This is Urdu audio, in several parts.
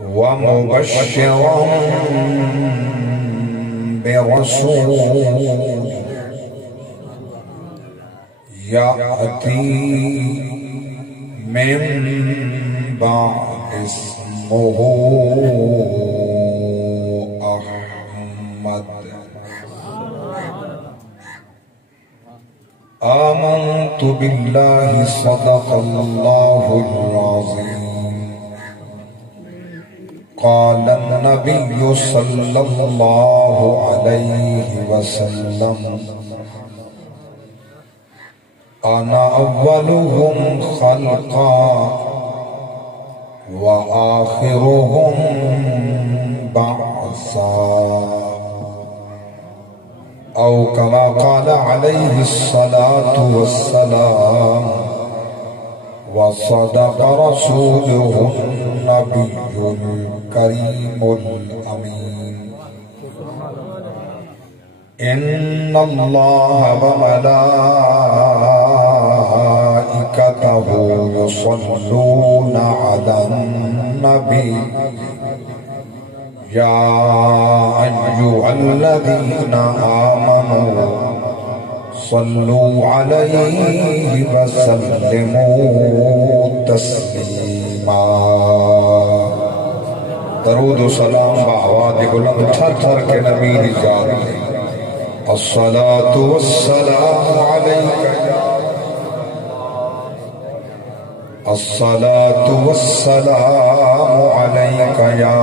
ومبشرا برسول يأتي من بعد اسمه أحمد آمنت بالله صدق الله العظيم قال النبي صلى الله عليه وسلم أنا أولهم خلقا وآخرهم بعثا أو كما قال عليه الصلاة والسلام وصدق رسوله النبي الكريم الأمين إن الله وملائكته يصلون على النبي يا أيها الذين آمنوا صلوا عليه وسلموا تسليما درود و سلام بآواز بلند تھر تھر کے نبی دی ذات الصلاة والسلام عليك الصلاة والسلام عليك يا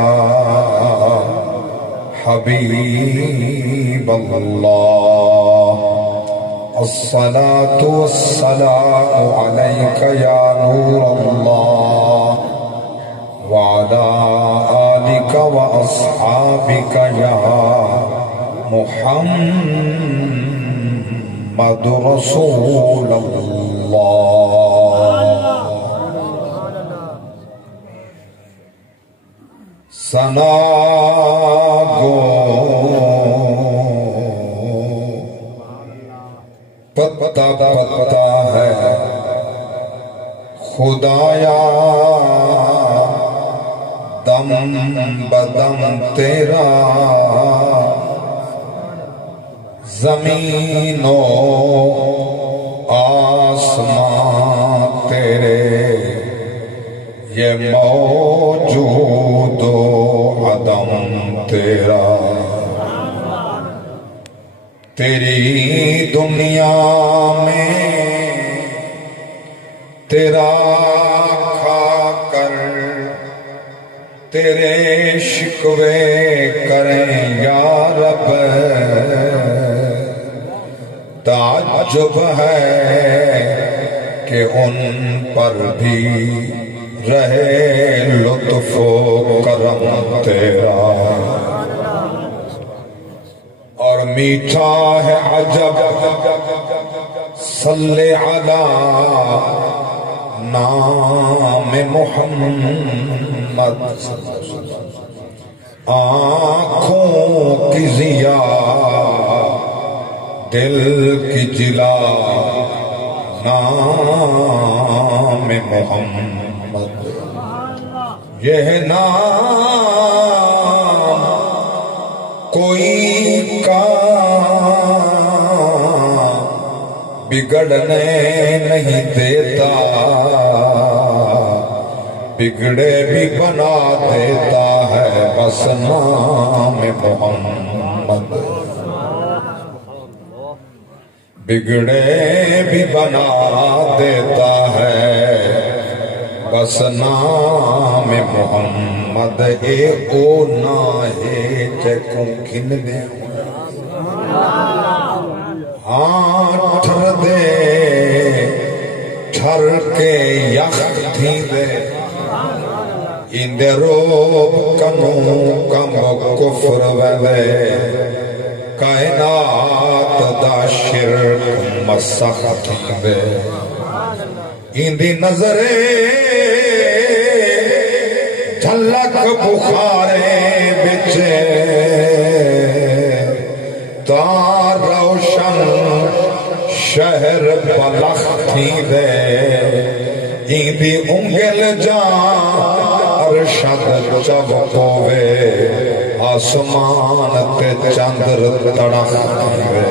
حبيب الله الصلاة والسلام عليك يا نور الله وعلى آلك وأصحابك يا محمد رسول الله ثنا گو پتا پتا ہے خدایا دم بدم تیرا زمین و آسمان تیرے یہ موجود و عدم تیرا تیری دنیا میں تیرا کھا کر تیرے شکوے کریں یا رب تعجب ہے کہ ان پر بھی رہے لطف و کرم تیرا اور میٹھا ہے عجب صلی علی نام محمد آنکھوں کی ضیا دل کی جلا نام محمد یہ نام کوئی کام بگڑنے نہیں دیتا بگڑے بھی بنا دیتا ہے بس نام محمد بگڑے بھی بنا دیتا ہے بس نام محمد اے او نا ہے چکوں کھن دے ہاں ٹھر دے ٹھر کے یخ تھی دے اندے روب کنوں کم کفر ویلے کائنات دا شرک مسخ تھی دے اندی نظرے جھلک بخارے بچے تار روشن شہر بلخ تھی دے ایندی انگل جان اور ارشد جب ہووے آسمان تے چاندر تڑکھے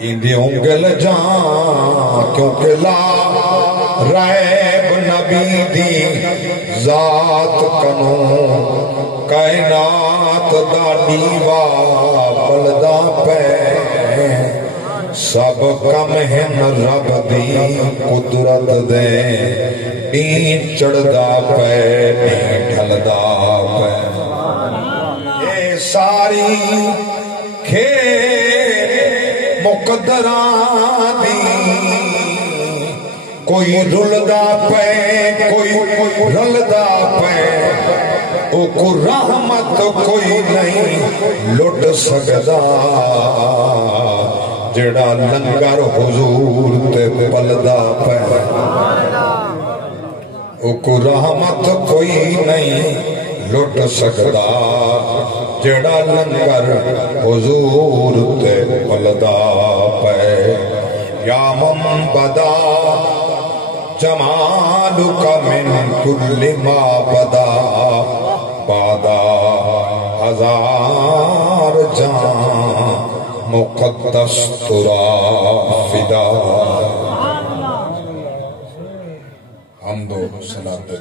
ایندی انگل جان کیونکہ لا ریب نبی دی ذات کنو کائنات دا دیوا بلدا پہ سب کم ہن رب دی قدرت دے نین چڑھدا پہ نین ڈھلدا پہ اے ساری کھیل مقدران دی کوئی رلدا پہ کوئی رلدا پہ او کو رحمت کوئی نہیں لٹ سکدا جڑا لنگر حضور تے پلدا پہ او کو رحمت کوئی نہیں لٹ سکدا جڑا لنگر حضور تے پلدا پہ یا من بدا جمالک من کل ما بدا بادا ہزار جان مقدس ترا فدا حمد و صلاۃ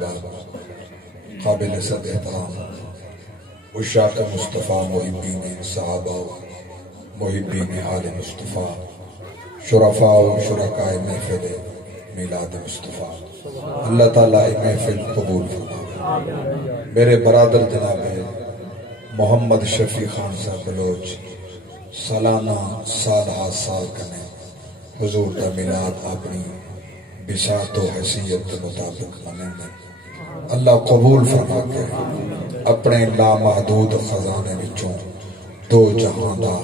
قابل صد احترام عشاق مصطفیٰ محبین صحابہ محبین آل مصطفیٰ شرفاء و شرکاء محفل میلاد مصطفیٰ اللہ تعالیٰ محفل قبول فرمائے میرے برادر جناب محمد شفیع خان صاحب بلوچ سالانہ سال ہا سال کنے حضور دا میلاد اپنی بساط و حیثیت کے مطابق مننے اللہ قبول فرما کے اپنے لامحدود خزانے وچوں دو جہاں دا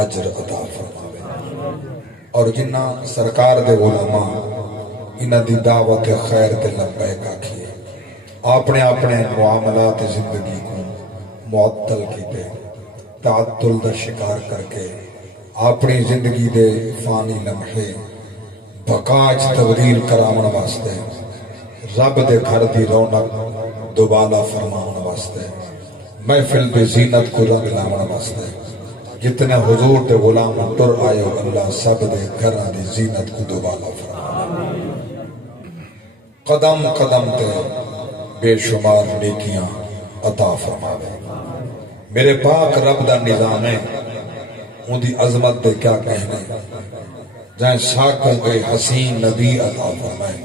اجر عطا فرماوے اور جنہ سرکار دے علماء انہ دی دعوت خیر تے لبیک آکھیے اپنے اپنے معاملات زندگی کو معطل کیتے تعطل دا شکار کر کے اپنی زندگی دے فانی لمحے بقاج تبدیل کراون واسطے رب دے گھر دی رونق دوبالا فرماون واسطے محفل دے زینت کو رنگ لاون واسطے جتنے حضور دے غلام ٹر آئے اللہ سب دے گھراں دی زینت کو دوبالا فرماون قدم قدم تے بے شمار نیکیاں عطا فرماوے میرے پاک رب دا نظام ہے ان دی عظمت دے کیا کہنے جائیں ساکوں کے حسین نبی عطا فرمائے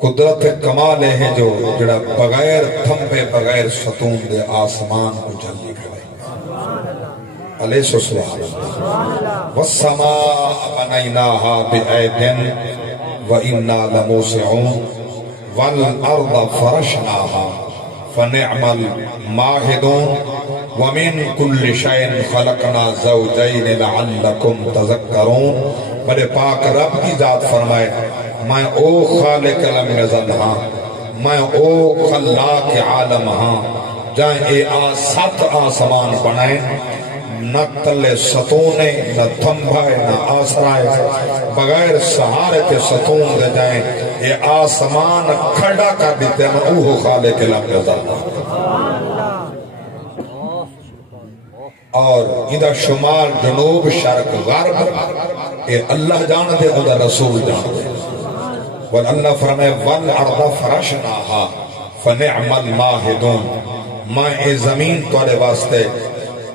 قدرت کمال ہے جو جڑا بغیر تھمبے بغیر ستون دے آسمان کو جلی کرے علیہ سبحان اللہ والسماء بنیناها بأید وإنا لموسعون والأرض فرشناها فنعم الماہدون ومن كل شيء خلقنا زوجين لعلكم تذكرون بڑے پاک رب کی ذات فرمائے میں او خالق لم یزل ہاں میں او خلاق عالم ہاں جائیں اے سات آسمان بنائیں نہ تلے ستونے نہ تھمبائے نہ آسرائے بغیر سہارے کے ستون دے جائیں اے آسمان کھڑا کر دیتے ہیں اوہ خالق لم یزل اور ادھا شمال جنوب شرق غرب اے اللہ جان دے خدا رسول جان دے واللہ فرمائے والارض فرشناها فنعم الماہدون میں اے زمین توڑے واسطے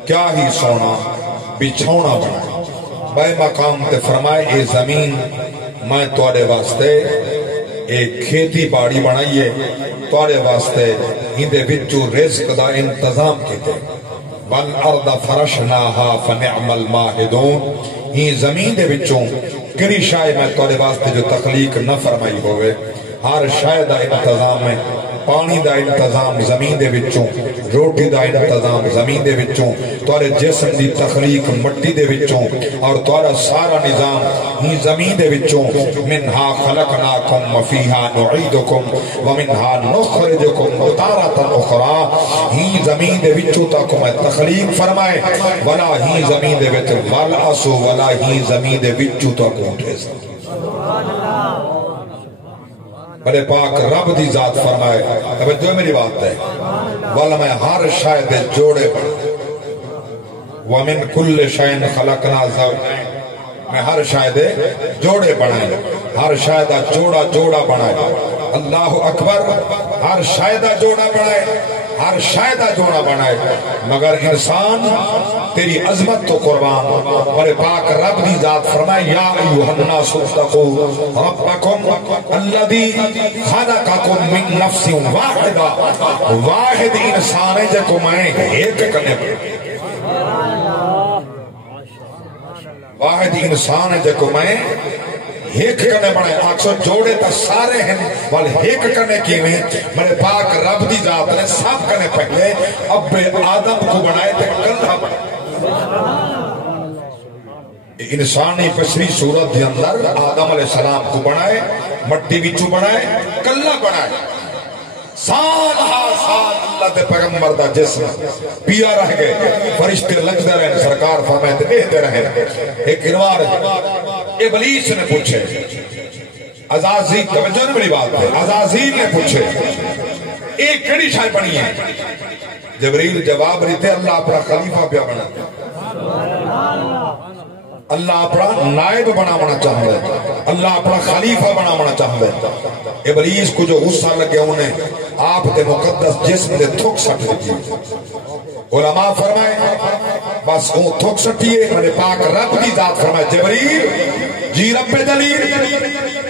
کیا ہی سونا بچھونا بنائے بے مقام تے فرمائے اے زمین میں توڑے واسطے ایک کھیتی باڑی بنائیے توڑے واسطے ہندے بچو رزق دا انتظام کیتے والارض فرشناها فنعم الماہدون ہی زمین دے بچوں کری شاید میں توڑے واسطے جو تخلیق نہ فرمائی ہوئے ہر شاید دا انتظام میں پانی دا انتظام زمین دے وچوں روٹی دا انتظام زمین دے وچوں توڑے جسم دی تخلیق مٹی دے وچوں اور توڑا سارا نظام ہی زمین دے وچوں منہا خلقناکم وفیہا نعیدکم ومنہا نخرجکم اتارتا اخرى ہی زمین دے وچوں تاکو میں تخلیق فرمائے ولا ہی زمین دے وچوں والعصو ولا ہی زمین دے وچوں تاکو اٹھے بڑے پاک رب دی ذات فرمائے توجہ میری بات ہے والا میں ہر شے دے جوڑے ومن کل شین خلقنا زوجین میں ہر شے دے جوڑے بنائے ہر شے دا جوڑا بنائے اللہ اکبر ہر شے دا جوڑا بنائے ہر شے دا جوڑا بنائے مگر انسان تیری عظمت تو قربان بڑے پاک رب دی ذات فرمائے یا ایھا الناس اتقوا ربکم الذی خلقکم من نفس واحدہ واحد انسان ہے جے کو میں ایک کنے واحد انسان ہے جے کو میں ایک کرنے بڑھائے آکسو جوڑے تا سارے ہیں والے ایک کرنے کی میں میرے پاک رب دی ذات نے سب کرنے پہلے اب آدم کو بنائے تے کلہ بنائے انسانی پسری صورت دی اندر آدم علیہ السلام کو بنائے مٹی بچو بنائے کلہ بنائے سال اللہ دے پیغمبر دا جسم پیا رہ گئے فرشتے لگتے رہے سرکار فرمائے دیتے رہے ایک انوار ابلیس نے پوچھے عزازیل توجہ نے بڑی بات ہے عزازیل نے پوچھے ایک کڑی شاہ بنی ہے جبریل جواب رہتے اللہ اپنا خلیفہ پیا بنا اللہ اپنا نائب بناونا چاہتا ہے اللہ اپنا خلیفہ بناونا چاہتا ہے ابلیس کو جو غصہ لگے انہیں آپ دے مقدس جسم دے تھک سٹ دیتی علماء فرمائے بس وہ تھک سٹیے میرے پاک رب دی ذات فرمائے جبریل جی رب دلیل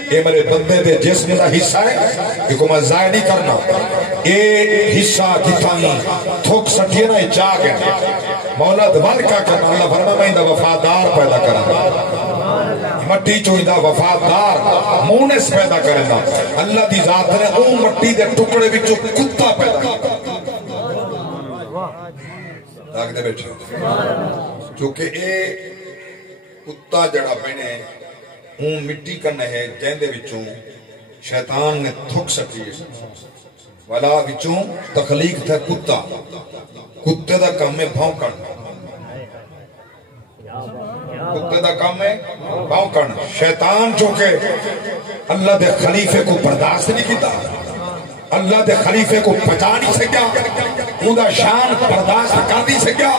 اے میرے بندے دے جسم دا حصہ ہے کہ کو میں ضائع نہیں کرنا اے حصہ کتانی تھک سٹیے نا چاہ گئے مولا دوال کیا کرنا اللہ فرما میں دا وفادار پیدا کرنا مٹی چوئی دا وفادار مونس پیدا کرنا اللہ دی ذات نے اون مٹی دے ٹکڑے بچو کتا پیدا کرنا داگ دے بیٹھے چونکہ اے کتا جڑا پہنے اون مٹی کرنے ہے جیندے بچوں شیطان نے تھک سکی والا بچوں تخلیق تھا کتا کتے دا کام میں بھونکن کتے دا کام میں بھونکن شیطان چونکہ اللہ دے خلیفے کو برداشت نہیں کیتا اللہ دے خلیفے کو پچا نہیں سکیا ان دا شان برداشت کر نہیں سکیا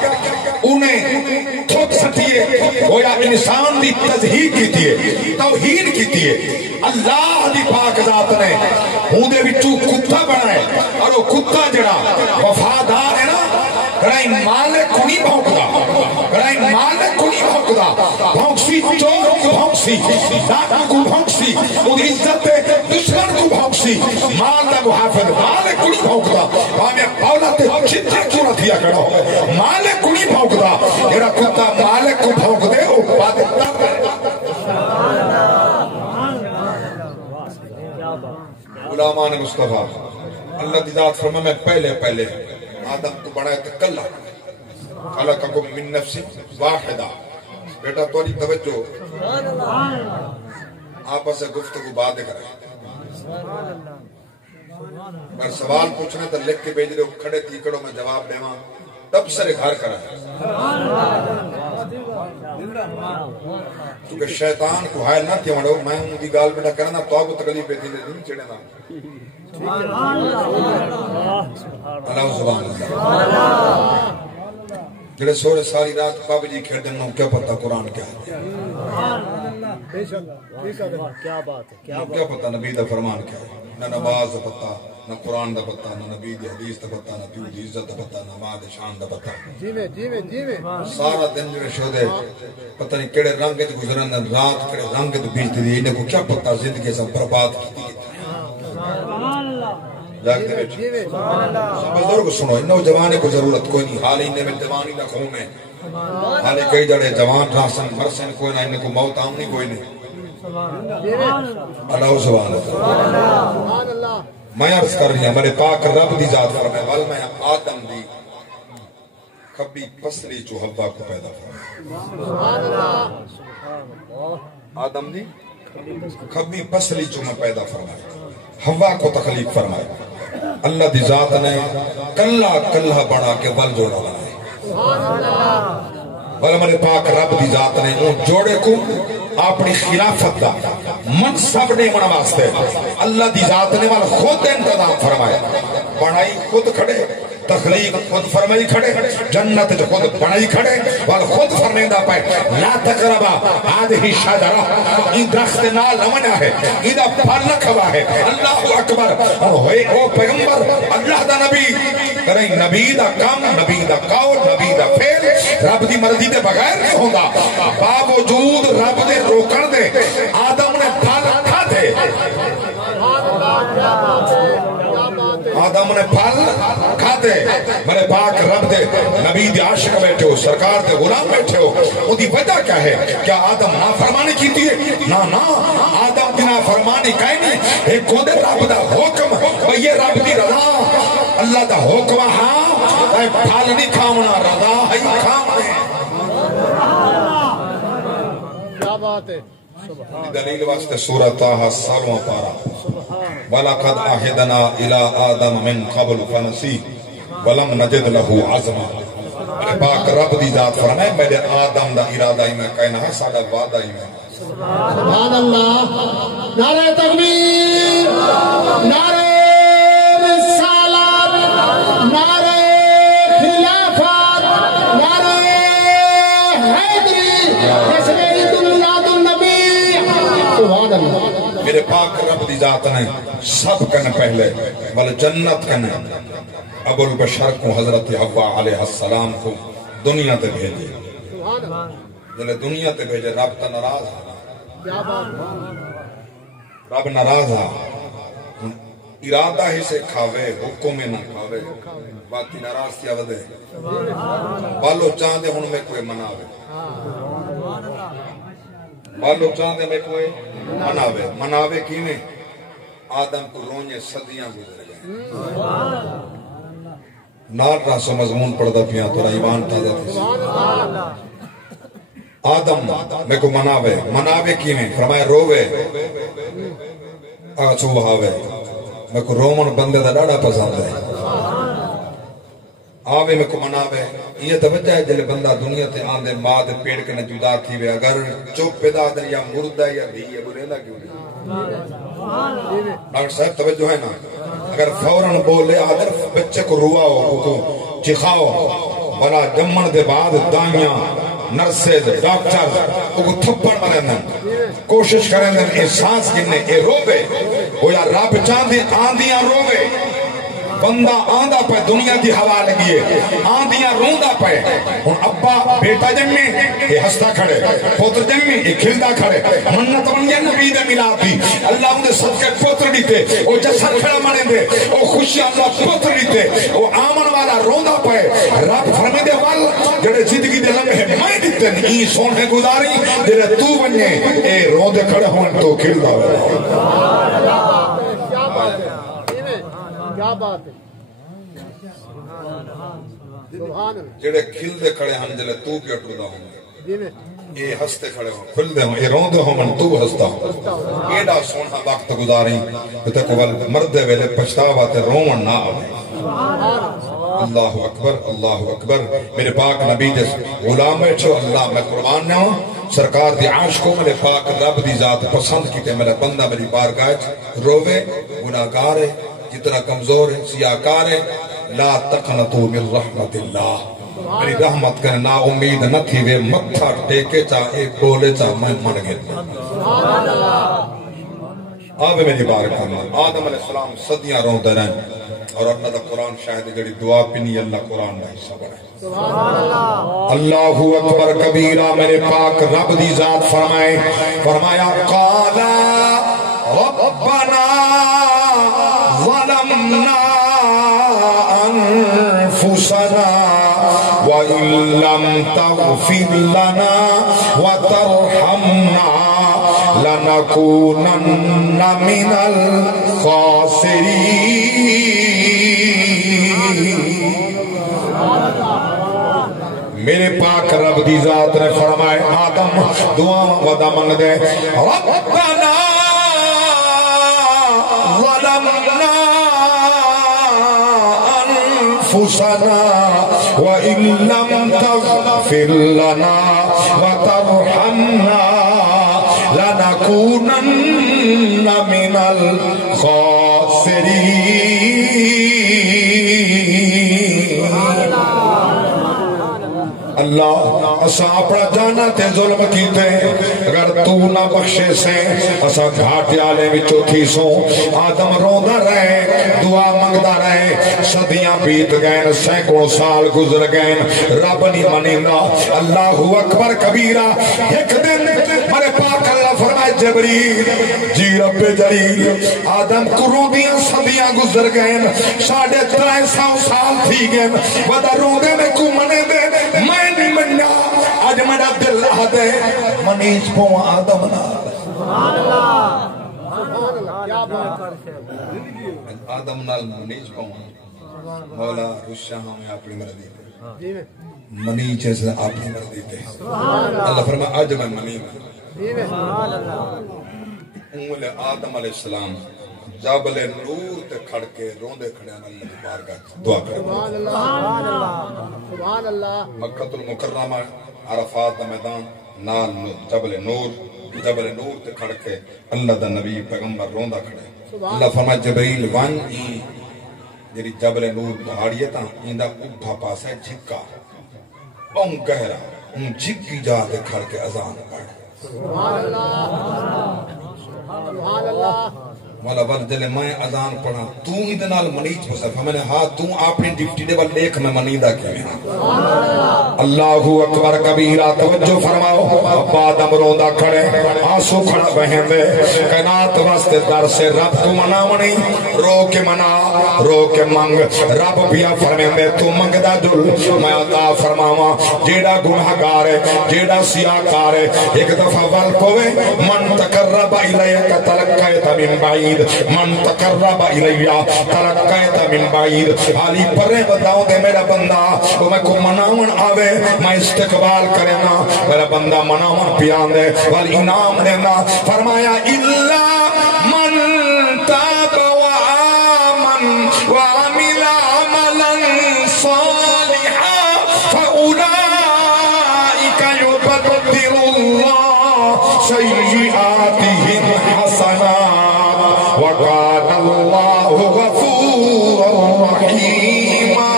انہیں تھوک سٹیے گویا انسان دی تضحیق کی تیئے توہین کی تیئے اللہ دی پاک ذات نے ان دے وچوں کتا بنائے اور وہ کتا جڑا وفادار ہے نا گڑائی مالک کو نہیں بھونکتا گڑائی مالک کو نہیں بھونکتا بھونکسی چور کو بھونکسی ڈاکو کو بھونکسی وہ عزت دشمن کو بھونکسی مال دا محافظ مالک کو نہیں بھونکتا ہمیں پاولت چتر کیوں نہ دیا کرو مالک کو نہیں بھونکتا میرا کتا مالک کو بھونک دے وہ بات تب غلامان مصطفیٰ اللہ دی ذات فرما میں پہلے آدم کو بڑھائے تو کلہ خلقکم من نفس واحدہ بیٹا توری توجہ آپس سے گفتگو بات کریں اگر سوال پوچھنا تو لکھ کے بھیج رہے ہو کھڑے تیکڑوں میں جواب دے وہاں تب سرے گھر کریں کیونکہ شیطان کو حائل نہ کیا مڑو میں ان کی گال میں نہ کرنا تو آپ کو تکلیف بیتی دے دیں چڑھے نا اللہ سبحان اللہ جڑے سورے ساری رات پاب جی کھیڑ دن کیا پتا قرآن کیا ہے کیا پتا نبی دا فرمان کیا ہے نہ نماز دا پتا نہ قرآن دا پتا نہ نبی دی حدیث دا پتا نہ پیو دی عزت دا پتا نہ ماں دے شان دا پتا سارا دن جڑے شو دے پتہ نہیں کیڑے رنگ تے گزرن رات کیڑے رنگ تے بیچ دی انہیں کو کیا پتا زندگی سب برباد کی جاگتے بیٹھے بزرگ سنو انہوں جوانے کو ضرورت کوئی نہیں حالی انہیں میں جوانی نہ خون ہے حالی کئی جڑے جوان راسن مرسن کوئی نہ انہیں کو موت آمنی کوئی نہیں اللہ سبحان اللہ میں عرض کر رہی ہوں ہمارے پاک رب دی ذات فرمائے وال میں آدم دی کبھی پسلی چو حبا کو پیدا فرمائے آدم دی کبھی پسلی چو میں پیدا فرمائے حوا کو تخلیق فرمائے اللہ دی ذات نے کلہ بڑھا کے بل جوڑا بنائے بل ہمارے پاک رب دی ذات نے ان جوڑے کو اپنی خلافت دا منصب نے من واسطے اللہ دی ذات نے وال خود انتظام فرمایا بنائی خود کھڑے تخلیق خود فرمائی کھڑے جنت جو خود بنائی کھڑے وال خود فرمیندہ پائے لا تقربا هذه الشجرہ این درخت نال نمنا ہے ایدہ پھل کھوا ہے اللہ اکبر اور ہوئے او پیغمبر اللہ دا نبی کریں نبی دا کام نبی دا قول نبی دا فعل رب دی مرضی دے بغیر نہیں ہوندہ باوجود رب دے روکن دے آدم نے پھل کھا دے آدم نے پھل کھا دے میرے پاک رب دے نبی دے عاشق بیٹھے ہو سرکار دے غلام بیٹھے ہو وہ دی وجہ کیا ہے کیا آدم نافرمانی کی تھی نا آدم کی نافرمانی کہیں نہیں ایک کو دے رب دا حکم یہ رب دی رضا اللہ دا حکم ہاں اے پھل نہیں کھامنا رضا ہے کھامنے کیا بات ہے دلیل واسطے سورہ طٰہٰ 7واں پارہ وَلَقَدْ أَعْهِدْنَا إِلَىٰ آدَمَ مِنْ قَبْلُ فَنَسِيَ وَلَمْ نَجِدْ لَهُ عَزْمًا میرے پاک رب دی ذات فرمائے میرے آدم دا ارادہ ہی میں کہنا ہے سادہ وعدہ ہی میں سبحان اللہ نعرہ تکبیر نعرہ رسالت نعرہ خلافت نعرہ حیدری جسم عید اللہ النبی سبحان اللہ میرے پاک رب دی ذات نے سب کن پہلے بل جنت کن ابو البشر کو حضرت حوا علیہ السلام کو دنیا تے بھیجے جلے دنیا تے بھیجے رب تا ناراض رب ناراض ارادہ ہی سے کھاوے حکم نہ کھاوے باتی ناراض کیا ودے بالو چاندے ہن میں کوئی مناوے بالو چاندے میں کوئی مناوے کیویں آدم کو رونے صدیاں گزر گئے نال راسو مضمون پڑھدا پیاں تو ایمان تازہ تھی آدم میں کو مناوے کیویں فرمایا رووے آچو بہاوے میں کو رومن بندے دا ڈاڑا پسند ہے آوے میں کو مناوے یہ توجہ ہے جلے بندہ دنیا تے آندے ماں دے پیڑ کے نے جدا تھی وے اگر چوپ پیدا دن یا مردہ یا دھی ہے بریندہ کیوں نہیں ڈاکٹر صاحب توجہ ہے نا اگر فوراً بولے آدر بچے کو رواؤ کو چکھاؤ بلا جمن دے بعد دائیاں نرسز ڈاکٹر کو تھپڑ مرندن کوشش کرندن احساس کرنے اے روبے وہ یا رب چاندی آندیاں روبے بندہ آندہ پہ دنیا دی ہوا لگیے آندیاں روندہ پہ ہن ابا بیٹا جمعی یہ ہستا کھڑے پوتر جمعی یہ کھلدہ کھڑے منت بنگے نبی دے ملاد دی اللہ انہیں صدقے پوتر دیتے وہ جسر کھڑا منے دے وہ خوشی اللہ پوتر دیتے وہ آمن والا روندہ پہ رب فرمی دے وال جڑے زندگی دے لمحے میں دیتے ای سونے گزاری جڑے تو بننے اے روندے کھڑے ہوں تو کھلدہ کیا بات ہے جڑے کھل دے کھڑے ہن جلے تو کیا ٹردا ہوں یہ ہستے کھڑے ہوں کھل دے ہوں یہ روندے ہوں من تو ہستا ہوں ایڈا سونا وقت گزاری تک ول مردے ویلے پچھتاوا تے روون نہ آوے اللہ اکبر میرے پاک نبی دے غلام بیٹھو اللہ میں قربان نہ ہوں سرکار دی عاشقوں میرے پاک رب دی ذات پسند کیتے میرا بندہ میری بارگاہ روے گناہگار ہے جتنا کمزور ہے سیاکار ہے لا تقنطو من رحمت اللہ میری رحمت کا نا امید نہ تھی وے متھا ٹیکے چاہ ایک بولے چاہ میں من گئے آوے میری بارگاہ میں آدم علیہ السلام صدیاں روندے رہے اور اپنا دا قرآن شاہد جڑی دعا پینی اللہ قرآن میں حصہ بڑھے اللہ اکبر کبیرہ میرے پاک رب دی ذات فرمایا قالا ربنا ظلمنا انفسنا وإن لم تغفر لنا وترحمنا لنكونن من الخاسرين میرے پاک رب دی ذات نے فرمائے آدم دعا ودا منگ دے ربنا ظلمنا انفسنا وإن لم تغفر لنا وترحمنا لَنَكُونَنَّ مِنَ الْخَاسِرِينَ اللہ اسا اپنا جانا تے ظلم کیتے اگر تو نہ بخشے سے اسا گھاٹے آلے وچوں تھی سو آدم روندا رہے دعا منگدا رہے صدیاں بیت گئے سینکڑوں سال گزر گئے رب نہیں منیندا اللہ اکبر کبیرہ ایک دن میرے پاک اللہ فرمائے جبریل جی رب جلیل آدم کو روندیاں صدیاں گزر گئے 350 سال تھی گئے ودا روندے میں کو منے دے میں نہیں مننا آج میرا دل آدھے منیج پوں آدم نال آدم نال منیج پوں مولا رشاہ ہمیں اپنی مرضی تے منیج سے اپنی مرضی تے اللہ فرمائے آج میں منیج اول آدم علیہ السلام جبل نور تے کھڑ کے روندے کھڑے اللہ کی بارگاہ دعا کرے سبحان اللہ مکہ المکرمہ عرفات دا میدان نال جبل نور تے کھڑ کے اللہ دا نبی پیغمبر روندا کھڑے اللہ فرمائے جبریل ون جڑی جبل نور پہاڑی ہے تاں ایندا اوبھا پاسا ہے جھکا بہت گہرا جھکی جا تے کھڑ کے اذان پڑھ سبحان اللہ سبحان اللہ مولا بل جلے میں اذان پڑھا تو ادنال منیج پسر میں نے ہاں تو اپنی ڈپٹی دے بل دیکھ میں منیدہ کیا اللہ اکبر کبیرہ توجہ فرماؤ ابا آدم روندہ کھڑے آنسو کھڑا بہن دے کائنات واسطے در سے رب تو منا منی رو کے منا رو کے منگ رب بیا فرمین دے تو منگ دا جل میں عطا فرماوا جیڑا گناہ گارے جیڑا سیاکار ہے ایک دفعہ والکوے من تقرب الیک تلقیت من بعید من تقرب الیہ تلقیت من بعید حالی پرے بتاؤں دے میرا بندہ وہ میں کو مناون آوے میں استقبال کرنا میرا بندہ مناون پیان دے والی انعام دینا فرمایا اللہ من تاب وآمن وعمل عملا صالحا فأولئک یبدل اللہ سیئاتهم حسنات وَقَانَ اللَّهُ غَفُورًا رَحِيمًا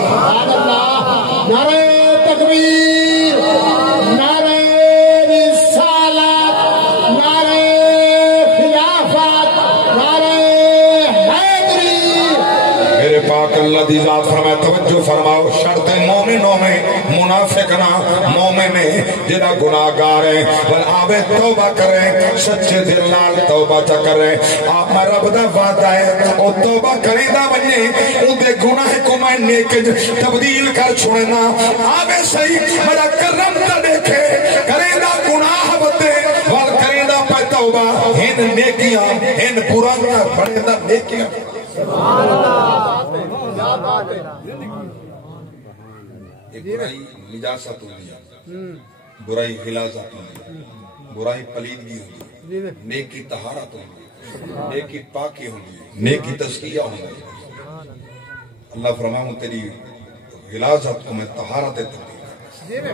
سبحان اللہ نعرہ تکبیر نعرہ رسالت نعرہ خلافت نعرہ حیدری میرے پاک اللہ دی ذات فرمائے توجہ فرماؤ شرط مومنوں میں منافق نہ مومن میں جنہ گناہگار ہیں بل آبے توبہ کریں سچے دل نال توبہ چا کریں آپ میں رب دا وعدہ ہے او توبہ کریں دا بنی ان دے گناہ کو میں نیک تبدیل کر چھوڑنا آبے صحیح میرا کرم تا دیکھے کریں دا گناہ بتے وال کریں دا پہ توبہ ہن نیکیاں ہن پرانا بڑے دا نیکیاں سبحان اللہ کیا بات ہے ایک برائی نجاست ہوتی ہے برائی غلاظت ہوتی ہے برائی پلیدگی ہوتی ہے نیکی طہارت ہوتی ہے نیکی پاکی ہوتی ہے نیکی تزکیہ ہوتی ہے اللہ فرماؤں تیری غلاظت کو میں طہارت تبدیل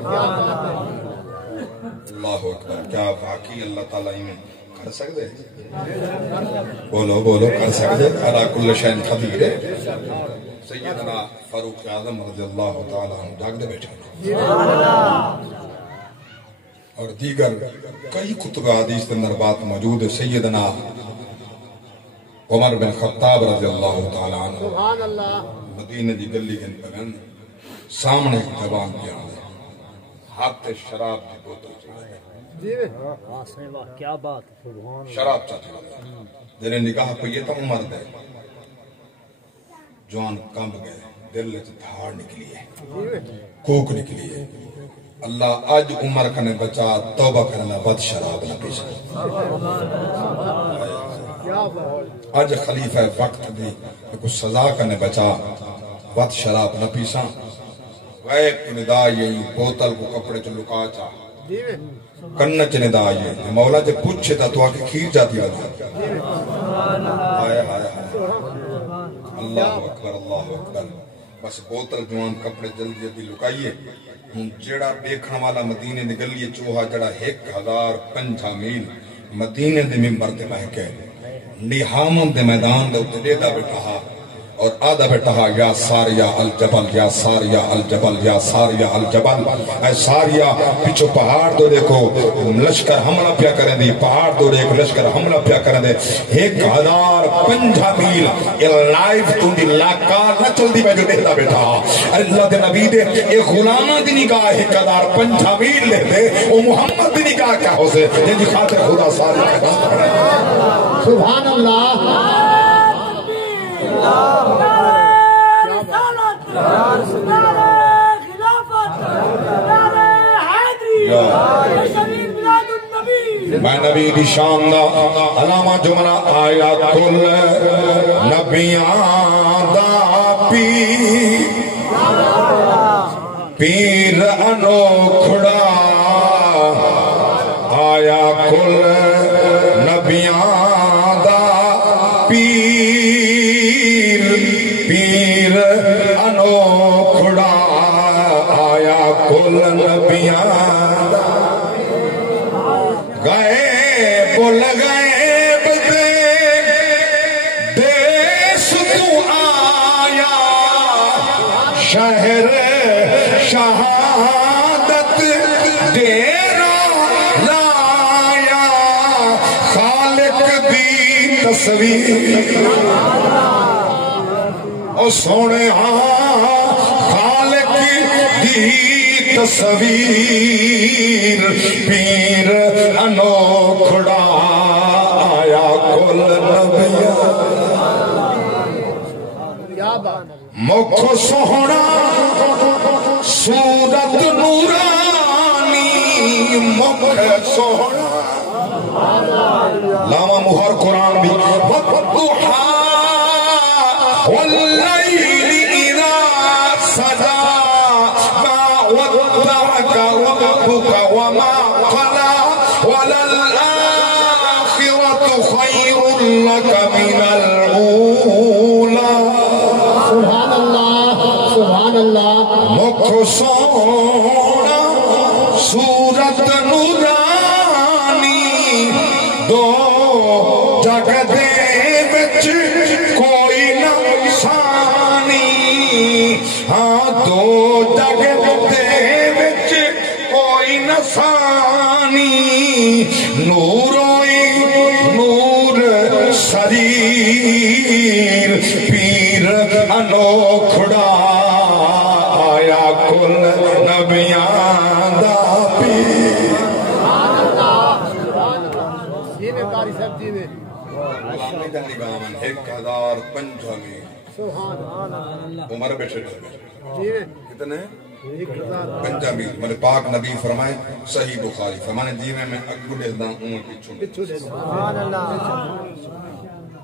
اللہ اکبر کیا واقعی اللہ تعالیٰ میں کر سکتے بولو بولو کر سکتے علی کل شیء قدیر سیدنا فاروق اعظم رضی اللہ تعالیٰ عنہ جاگ دے بیٹھے اور دیگر کئی کتب حدیث کے اندر بات موجود ہے سیدنا عمر بن خطاب رضی اللہ تعالیٰ عنہ مدینہ دی گلی کے پگن سامنے جوان کیا ہاتھ شراب کی بوتل چڑھا کیا بات شراب چڑھا جنہیں نگاہ پہ یہ تو عمر دے جوان کمب گئے دل سے دھاڑ نکلی ہے کوک نکلی ہے اللہ آج عمر کنے بچا توبہ کرنا بد شراب نہ پیسا آج خلیفہ وقت بھی کچھ سزا کرنے بچا بد شراب نہ پیسا غیب کی ندا یہی بوتل کو کپڑے چو لکا چاہ کنچ ندا یہ مولا جب پوچھے تھا تو آکے کھیر جاتی بنا آئے آئے اللہ اکبر اللہ اکبر بس بوتل جوان کپڑے جلدی جلدی لکائیے جڑا دیکھنا والا مدینے نگلیے چوہا جڑا 1050 میل مدینے دے ممبر تے بہ کے نیہامن دے میدان دے اتنے دا بیٹھا اور آدھا بیٹھا یا ساریا الجبل یا ساریا الجبل یا ساریا الجبل اے ساریا پیچھو پہاڑ دو دیکھو لشکر حملہ پیا کریں دی پہاڑ دو دیکھو لشکر حملہ پیا کریں دے 1050 میل لائف تم دی لاکا نہ چل دی بیجو دیتا بیٹھا اللہ دے نبی دے ایک غلامہ دی نگاہ 1050 میل لے دے او محمد دی نگاہ کیا ہو سے جن دی خاطر خدا ساری سبحان اللہ میں نبی دی شان دا علامہ جملہ آیا کل نبیان دا پیر انوکھڑا آیا کل نبیان دا پیر انوکھڑا آیا کل نبیان دا غیب الغیب دیس تو آیا شہر شہادت ڈیرا لایا خالق دی تصویر او سونے خالق دی تصویر پیر انوکھڑا آیا کل نبیان مکھ سوہنا صورت نورانی مکھ سوہنا لاما مہر قرآن بھی وَالضُّحَى وَاللَّيْلِ إِذَا سَجَى مَا وَدَّعَكَ رَبُّكَ وَمَا قَلَى وَلَلْآخِرَةُ خَيْرٌ لَكَ مِنَ الْأُولَى سبحان اللہ سبحان اللہ مکھ سونا صورت نورانی دو جگ دے بچ کوئی نقصانی ہاں دو جگ دے بچ کوئی نقصانی نوروئی نور سریر پیر انوکھڑا آیا کل نبیان دا پیر جیوے قاری صاحب جیوے 1050 عمر بیٹھے جیوے کتنے 50 میل میرے پاک نبی فرمائے صحیح بخاری فرمانے جیوے میں اگو دیتا ہوں پچھو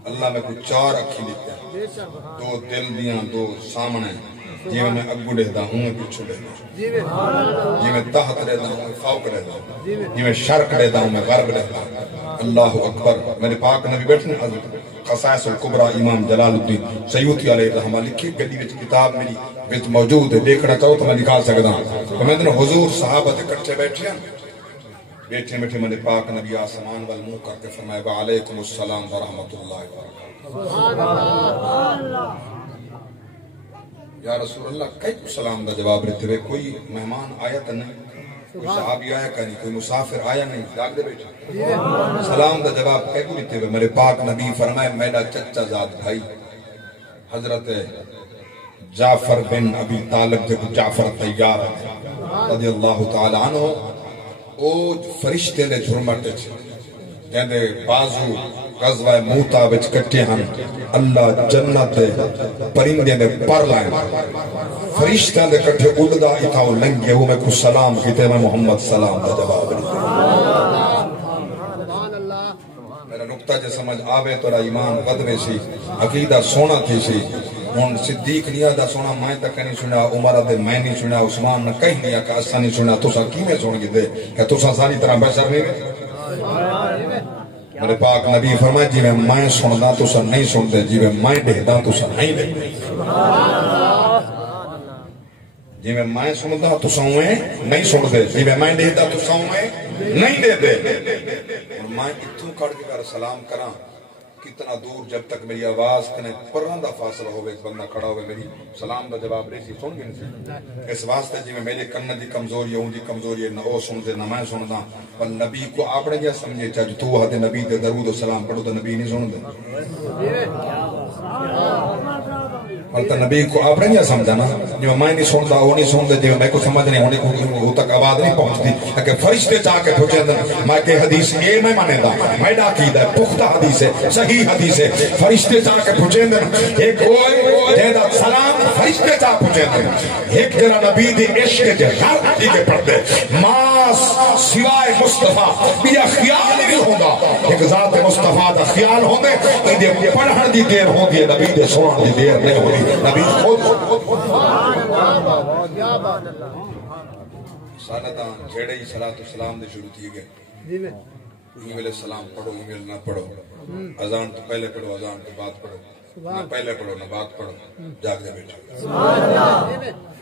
اللہ میں کوئی 4 اکھی دیتے ہیں 2 دل دیاں 2 سامنے جیوے میں اگو دیتا ہوں پچھو دیتا ہوں جیوے تحت دیتا ہوں فوق دیتا ہوں جیوے شرق دیتا ہوں میں غرب دیتا ہوں اللہ اکبر میرے پاک نبی بیٹھنے حضرت خصائص القبرہ امام جلال الدین سیوطی علیہ الرحمہ لکھی گلی وچ کتاب میری وچ موجود ہے دیکھنا چاہو تو میں دکھا سکتا ہوں تو میں دن حضور صحابہ تے کٹھے بیٹھے بیٹھے بیٹھے میرے پاک نبی آسمان وال منہ کر کے فرمائے وعلیکم السلام ورحمۃ اللہ وبرکاتہ یا رسول اللہ کئی کو سلام دا جواب رہتے ہوئے کوئی مہمان آیا تا نہیں کوئی صحابی آیا کا نہیں کوئی مسافر آیا نہیں جاگ دے بیٹھا سلام دا جواب کئی کو رہتے ہوئے میرے پاک نبی فرمائے میرا چچا زاد بھائی حضرت جعفر بن ابی طالب جب جعفر تیار رضی اللہ تعالی عنہ او فرشتے نے جھرمٹے چھے جہاں بازو غزوہ موتا بچ کٹے ہم اللہ جنت پرندے نے پر لائیں فرشتہ دے کٹھے اڑدا اتھاؤ لنگے وہ میں کو سلام کیتے میں محمد سلام دا جواب میرا نکتہ جے سمجھ آوے تو ایمان قدوے سی عقیدہ سونا تھی سی ہون صدیق نیا دا سونا مائیں تک نہیں سنا عمرہ دے میں نہیں سنا عثمان نے کہیں نہیں کہ اسا نہیں سنا تو سا کی میں سن گی دے کہ تو سا ساری طرح بشر نہیں رہے میرے پاک نبی فرمائے جی میں سندا تو سا نہیں سن دے جی میں دہدا تو سا نہیں دے جی میں سندا تو سا نہیں سن دے جی میں دہدا تو سا نہیں دے دے میں اتوں کڑ کے کر سلام کراں کتنا دور جب تک میری آواز کنے پران دا فاصلہ ہوئے بندہ کھڑا ہوئے میری سلام دا جواب رہی سی سن گئی سی اس واسطے جی میں میرے کنن دی کمزوری ہوں دی کمزوری ہے نہ او سن دے نہ میں سن دا پر نبی کو آپ نے کیا سمجھے چاہتے تو آتے نبی دے درود و سلام پڑھو تو نبی نہیں سن دے بلکہ نبی کو آپ نے کیا سمجھا نا جو میں نہیں سن دا وہ نہیں سن دے جو میں کو سمجھ نہیں ہونے کو تک آواز نہیں پہنچتی اگر فرشتے چاہ کے پوچھے میں کہ حدیث یہ میں مانے دا میں ڈاکید ہے پختہ حدیث ہے صحیح حدیث ہے فرشتے چاہ کے پوچھے ایک کوئی جیدہ سلام فرشتے چاہ پوچھے ایک جنہ نبی دی عشق کے ہر دیگے پڑھتے ماس سوائے مصطفیٰ بیا خیال نہیں ہوگا ایک ذات مصطفیٰ دا خیال ہوندے یہ پڑھن دی دیر ہوندی ہے نبی دے سنن دی دیر نہیں ہوندی نبی خود سالتاں جھیڑے ہی صلاة والسلام دے شروع کیے گئے ای میلے سلام پڑھو ای میلے نہ پڑھو اذان تو پہلے پڑھو اذان تو بعد پڑھو نہ پہلے پڑھو نہ بعد پڑھو جاگ دے بیٹھو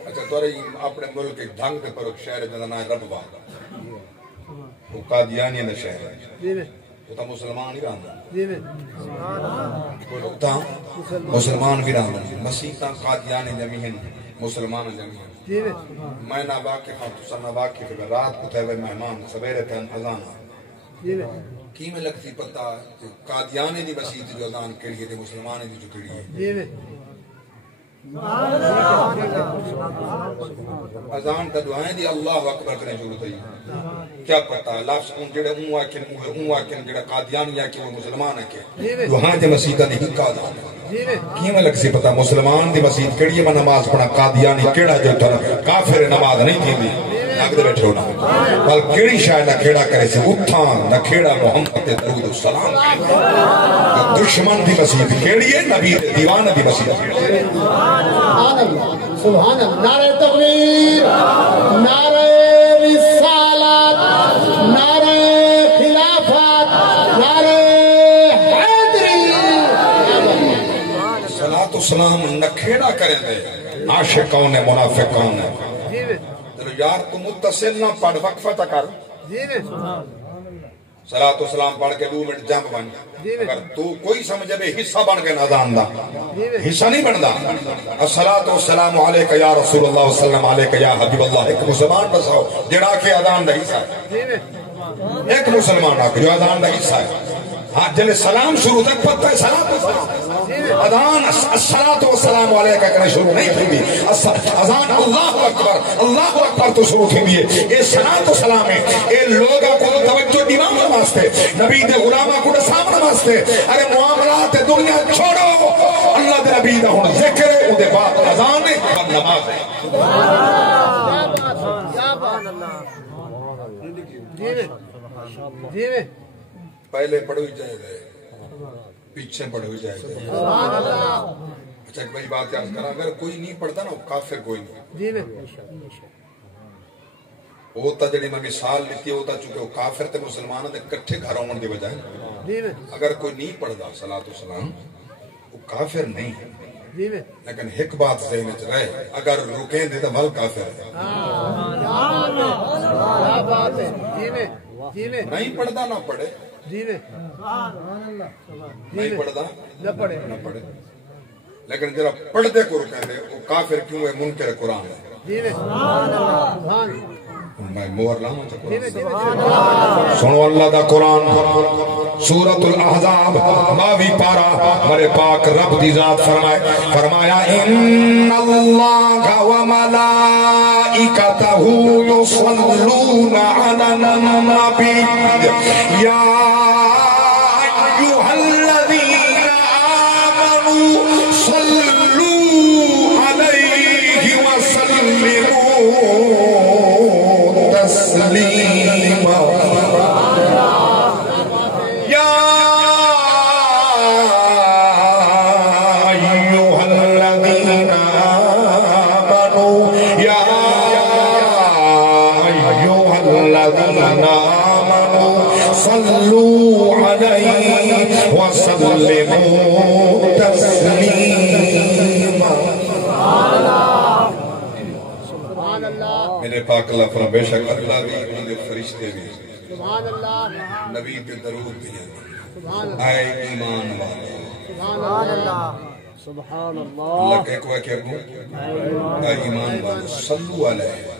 اچھا تو رہی اپنے ملک ایک ڈھنگ پہ پڑھو شہر جنہ نہ رب واقع وہ قادیانی نہ شہر ہے وہ تا مسلمان ہی رہاں تا مسلمان بھی رہاں مسیح تا قادیانی جمعین مسلمان جمعین میں نہ واقف ہوں تو سن نہ واقف ہے رات کو تیوے مہمان سویرے تین اذان کی میں لگتی پتہ قادیانے دی مسیح جو اذان کڑی ہے مسلمانے دی جو کڑی ہے اذان تا دعائیں دی اللہ اکبر کرنے ضرورت ہے کیا پتہ لفظ ان جڑے اون آکن جڑے قادیانی آکن وہ مسلمان آکن دعائیں دی مسیح تا نہیں قادیان کی میں لگتی پتہ مسلمان دی مسیح کڑی ہے میں نماز پڑھا قادیانی کڑا جو تھا کافر نماز نہیں تھی دی ناگدے بیٹھے ہونا بل کیڑی شاید نہ کھیڑا کرے سے اتھان نہ کھیڑا محمد درود و سلام دشمن دی مسیح کیڑی ہے نبی دیوان دی مسیح سبحان اللہ نعرہ تکبیر نعرہ رسالت نعرہ خلافت نعرہ حیدری صلاۃ و سلام نہ کھیڑا کرے دے عاشقوں نے منافقوں نے یار تو متصل نہ پڑھ وقفہ تا کر صلاۃ و سلام پڑھ کے 2 منٹ جنب بن اگر تو کوئی سمجھے بے حصہ بن کے نادان دا حصہ نہیں بندا الصلاۃ والسلام علیک یا رسول اللہ وسلم علیک یا حبیب اللہ ایک مسلمان بساؤ جڑا کہ اذان دا حصہ ہے ایک مسلمان آکے جو اذان دا حصہ ہے ہاں جلے سلام شروع تک پتہ ہے صلاۃ اذان الصلاۃ والسلام علیکہ کہنا شروع نہیں تھی بھی اذان اللہ اکبر تو شروع تھی بھی یہ صلاۃ و سلام ہے یہ لوگوں کو توجہ دیوام نمازتے نبی دے غلامہ کو سامنے نمازتے ارے معاملات دنیا چھوڑو اللہ دے نبی دا ہونا ذکر ہے دے بعد اذان ہے اور نماز ہے پہلے پڑھو ہی جائے گئے پیچھے پڑھو ہی جائے گئے اچھا ایک بڑی بات یاد کرا اگر کوئی نہیں پڑھتا نا کافر کوئی نہیں ہوتا جڑی میں مثال لیتی ہوتا چونکہ وہ کافر تے مسلمان تے کٹھے گھر آن دی بجائے اگر کوئی نہیں پڑھتا صلاۃ و سلام وہ کافر نہیں لیکن ایک بات ذہن وچ رہے اگر رکیں دے تو ول کافر نہیں پڑھتا نہ پڑھے نہیں پڑھتا نہ پڑھے لیکن جرا پڑھتے کو رکیں دے وہ کافر کیوں ہے منکر قرآن ہے میں مہر لاؤں سنو اللہ دا قرآن سورۃ الاحزاب 22 پارہ میرے پاک رب دی ذات فرمایا ان اللہ و ملائکتہ یصلون علی النبی یا ایھا الذین آمنوا صلوا علیہ وسلموا تسلیما یا ایھا الذین آمنوا یا ایھا الذین آمنوا صلوا علیہ وسلموا تسلیما میرے پاک اللہ فرما بے شک اللہ بھی انہوں نے فرشتے بھی سبحان اللہ نبی تے درود بھیجن سبحان اللہ اے ایمان والے سبحان اللہ سبحان اللہ اللہ کہہ کوئی کہ اے ایمان والے صلو علیہ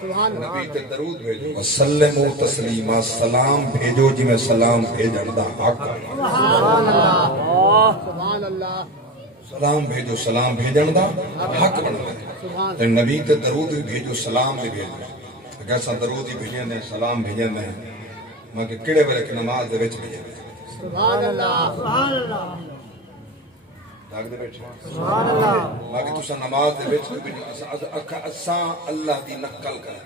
سبحان اللہ نبی تے درود بھیجو وسلموا تسلیما سلام بھیجو جی میں سلام بھیجن دا حق سبحان اللہ سبحان اللہ سلام بھیجو سلام بھیجن دا حق بندا سبحان تے نبی تے درود بھی بھیجو سلام بھی بھیجو اگر سا درود ہی بھیجن دے سلام بھیجن دے میں کہ کڑے ویلے کہ نماز دے وچ بھیجن دے سبحان اللہ سبحان اللہ داغ دے وچ سبحان اللہ میں کہ تساں نماز دے وچ اساں اللہ دی نقل کر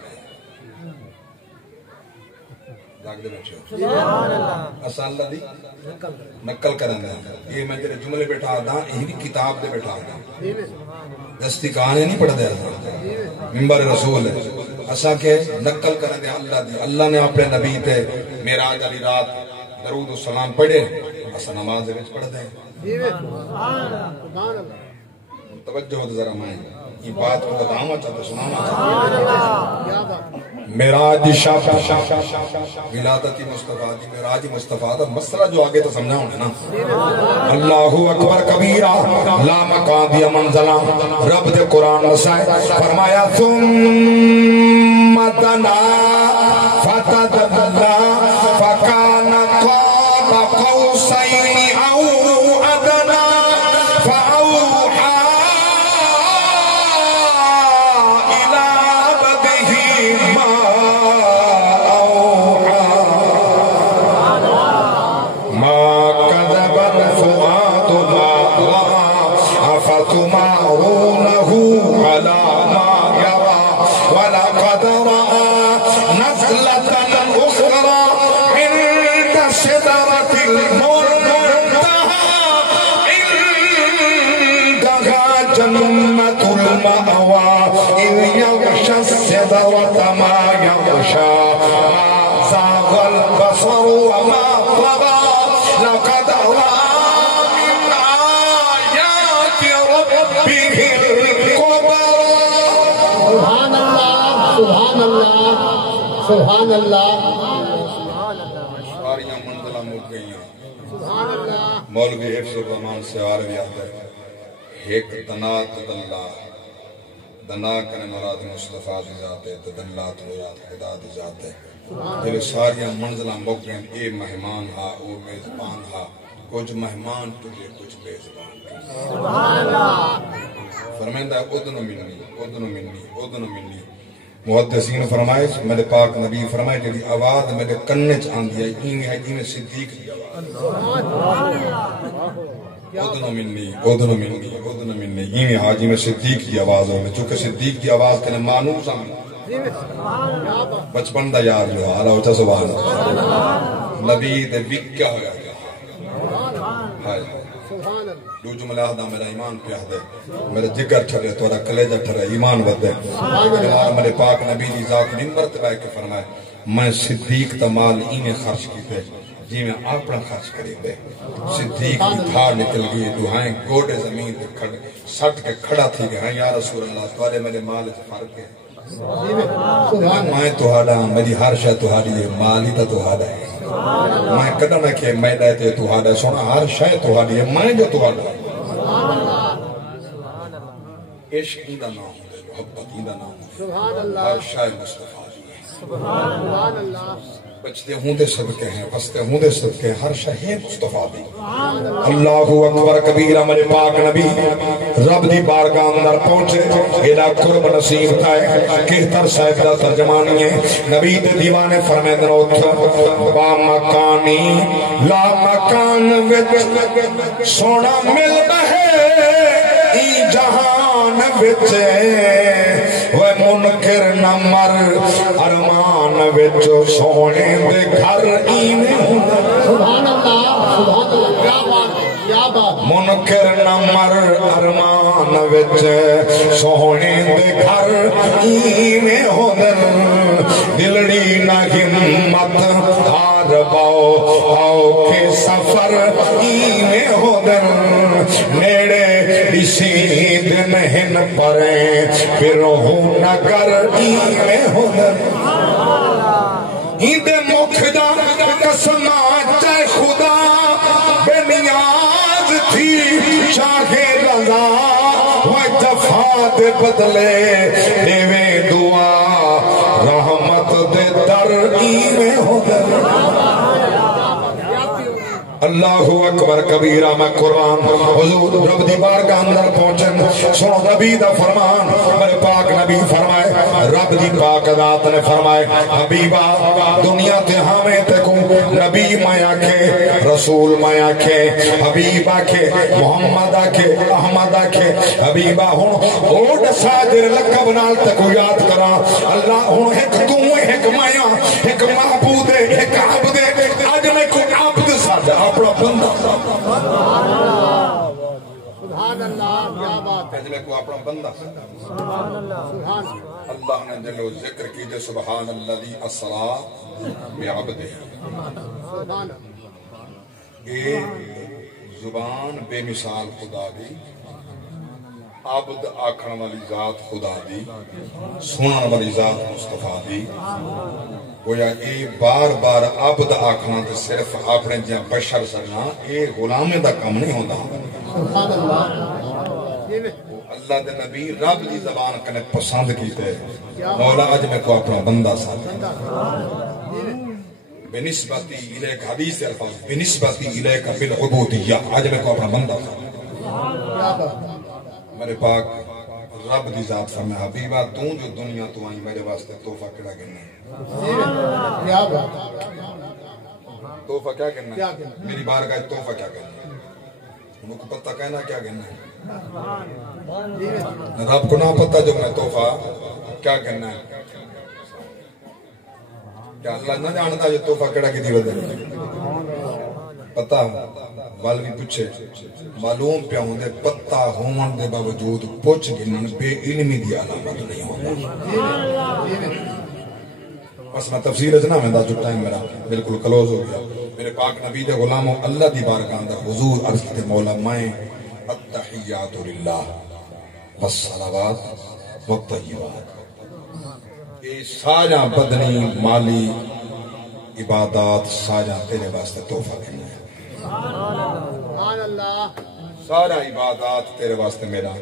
داغ دے وچ سبحان اللہ اساں اللہ دی نقل کرن دے یہ میں جڑے جملے بیٹھا دا یہ بھی کتاب دے بیٹھا دا دستی کہانے نہیں پڑھ دے منبر رسول ہے اساں کے نقل کرن دے اللہ دی اللہ نے اپنے نبی تے معراج والی رات درود و سلام پڑھے اساں نماز دے وچ پڑھ دے سبحان اللہ توجہ ہو ذرا میں یہ بات کو بتاؤں چاہتا سنانا چاہتا کیا بات معراج شب ولادت مصطفیٰ دی معراج مصطفیٰ دا مسئلہ جو آگے تو سمجھا ہونا نا اللہ اکبر کبیرہ لا مکان دیا منزلہ رب دے قرآن وسائے فرمایا ثم دنا فتدلا فکان قاب قوسین او ادنا فاوحا الى عبده ما اوحا ما كذب الفؤاد ما رأى أفتمارونه على ما يرى ولقد رأى نزلة أخرى عند سدرة المنتهى عندها جنة المأوى إذ يغشى السدرة ما يغشى ما زاغ البصر وما طغى لقد رأى من آيات ربه الكبرى سبحان اللہ سبحان اللہ سبحان اللہ ساریاں منزلہ مک گئیاں سبحان اللہ مولوی حفظ الرحمان سے عربی آتا ہے ایک دنا تدلا دنا کرنے مراد مصطفیٰ دی ذات ہے تدلات مراد خدا دی ذات ہے جب ساریاں منزلہ مک گئیں اے مہمان ہا او میزبان ہا کچھ مہمان تجھے کچھ میزبان سبحان اللہ فرمائندہ اذن منی اذن منی اذن منی محدثین فرمائے میرے پاک نبی فرمائے جڑی آواز میرے کنے چ آندی ہے ایویں ہے جویں صدیق دی آواز اذن منی اذن منی اذن منی ایویں حاجی میں صدیق دی آواز ہے چونکہ صدیق دی آواز کنے مانوس ہم بچپن دا یار جو اعلی اونچا سبحان اللہ نبی دے وک کیا ہویا ہائے سبحان اللہ دو جملہ دا میرا ایمان پیاہ دے میرا جگر ٹھرے تورا کلیجہ ٹھرے ایمان ود دے میرے پاک نبی دی ذات منبر تباہ کے فرمائے میں صدیق تمال اینے خرچ کی دے جی میں اپنا خرچ کری دے صدیق دی دھار نکل گئی دعائیں گوڑے زمین دے کھڑ سٹ کے کھڑا تھی گئے ہیں یا رسول اللہ توارے میرے مال سے فرق ہے میں توہاڑا میری ہر شے توہاڑی ہے مال ہی تا توہاڑا ہے میں کدھا نہ کہ میں دائتے توہاڑا سونا ہر شے توہاڑی ہے میں جو توہاڑا عشق ایدہ نام دے محبت ایدہ نام دے سبحان اللہ ہر شے مصطفیٰ دی ہے سبحان اللہ بچتے ہوں دے صدقے ہیں بستے ہوں دے صدقے ہیں ہر شہید مصطفیٰ دی اللہ اکبر کبیرہ میرے پاک نبی رب دی بارگاہ اندر پہنچے ایدہ قرب نصیب تھائے کہتر صاحب دا ترجمانی ہے نبی دے دیوانے فرمیدن اوتھا با مکانی لا مکان وچ سونا مل بہے ای جہان وچ وہ منکر نہ مر ارمان وچ سونے دے گھر ایویں سبحان اللہ سبحان اللہ کیا بات ہے کیا بات منکر نہ مر ارمان وچ سونے دے گھر ایویں ہوندن دلڑی نہ ہمت ہار باؤ آؤ کے سفر ایویں ہوندن نیڑے اسی دن ہن پریں پھر ہوں نگر ایویں ہوندن ہیندے مکھدا قسمہ چاہے خدا بے نیاز تھی چاہے رضا وہ جفا دے بدلے دیویں دعا رحمت دے در ایویں ہو در اللہ اکبر کبیرہ میں قرآن حضور رب دی بارگاہ اندر پہنچن سنو نبی دا فرمان میرے پاک نبی فرمائے رب دی پاک ذات نے فرمائے حبیبہ دنیا تے ہمیں تے کو نبی میں آکھے رسول میں آکھے حبیب آکھے محمد آکھے احمد آکھے حبیبہ ہن اوڈ ساجر لقب نال تے کو یاد کرا اللہ ہن ایک تو ایک مایا ایک معبود ایک عبد اج میں کو عبد ساجا اپنا بندہ سبحان اللہ کیا بات ہے کو اپنا بندہ سبحان اللہ اللہ نے جلو ذکر کیجئے سبحان الذی اسرا بعبدہ سبحان اللہ اے زبان بے مثال خدا دی عبد آکھن والی ذات خدا دی سنن والی ذات مصطفیٰ دی گویا اے بار بار عبد آکھنا تے صرف اپنے جہاں بشر سرنا اے غلامے دا کم نہیں ہوتا سبحان اللہ اللہ دے نبی رب دی زبان کنے پسند کیتے مولا اج میں کو اپنا بندہ ساتھ بنسبتی الیک حدیث الفاظ بنسبتی الیک بالعبودیہ اج میں کو اپنا بندہ ساتھ میرے پاک رب دی ذات فرمائے حبیبہ تو جو دنیا تو آئی میرے واسطے تحفہ کڑا گنا کیا بات تحفہ کیا کرنا ہے میری بارگاہ تحفہ کیا کرنا ہے انہوں کو پتہ کہنا کیا کرنا ہے رب کو نہ پتہ جو میں تحفہ کیا کرنا ہے کیا اللہ نہ جانتا جو تحفہ کڑا کی دی بدل پتہ والوی پچھے معلوم پہ ہوں دے پتہ ہون دے باوجود پوچھ گنن بے علمی دی علامت نہیں ہوتا بس میں تفسیر اجنا میں دا جو ٹائم میرا بالکل کلوز ہو گیا میرے پاک نبی دے غلاموں اللہ دی بارگاہ اندر حضور عرض کیتے مولا میں التحیات للہ والصلوات والطیبات یہ سارا بدنی مالی عبادات سارا تیرے واسطے تحفہ کرنا ہے سبحان اللہ سارا عبادات تیرے واسطے میرا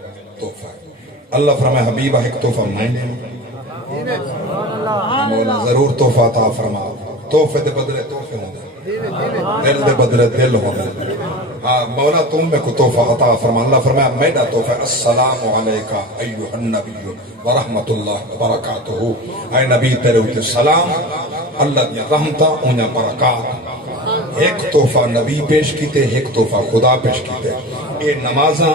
تحفہ ہے اللہ فرمائے حبیبہ ایک تحفہ میں دے مولا ضرور تحفہ عطا فرما تحفے دے بدلے تحفے ہوں دے دل دے بدلے دل ہوں دے ہاں مولا تم میں کو تحفہ عطا فرما اللہ فرمایا میرا تحفہ السلام علیکہ ایوہ النبی ورحمت اللہ وبرکاتہ اے نبی تیرے ہوتے سلام اللہ دیا رحمتہ انہا برکات ایک تحفہ نبی پیش کیتے ایک تحفہ خدا پیش کیتے اے نمازاں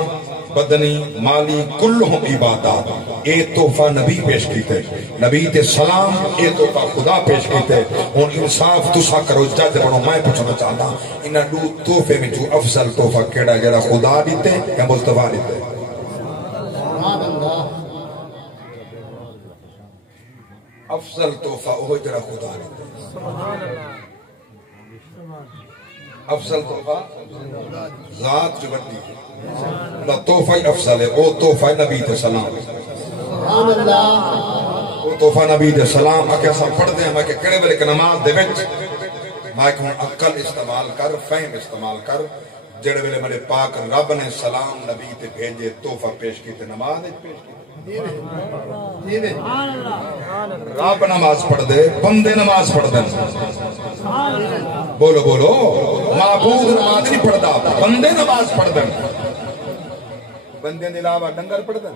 بدنی مالی کلہم عبادات اے تحفہ نبی پیش کیتے نبی تے سلام اے تحفہ خدا پیش کیتے ان انصاف تسا کرو جج بڑھو میں پوچھنا چاہتا انہا دو تحفے میں جو افضل تحفہ کیڑا جڑا خدا دیتے یا مصطفیٰ دیتے سبحان اللہ افضل تحفہ وہ جڑا خدا دیتے سبحان اللہ افضل تحفہ ذات جو بڑی ہے اللہ تحفہ افضل ہے وہ تحفہ نبی تے سلام سبحان اللہ وہ تحفہ نبی تے سلام اکے اسا پڑھ دے ہم کہ کڑے بلے نماز دے وچ میں کہ عقل استعمال کر فہم استعمال کر جڑے ویلے میرے پاک رب نے سلام نبی تے بھیجے تحفہ پیش کیتے نماز پیش کیتے رب نماز پڑھ دے بندے نماز پڑھ دے بولو بولو معبود نماز نہیں پڑھ دا بندے نماز پڑھ دے بندے علاوہ ڈنگر پڑھ دے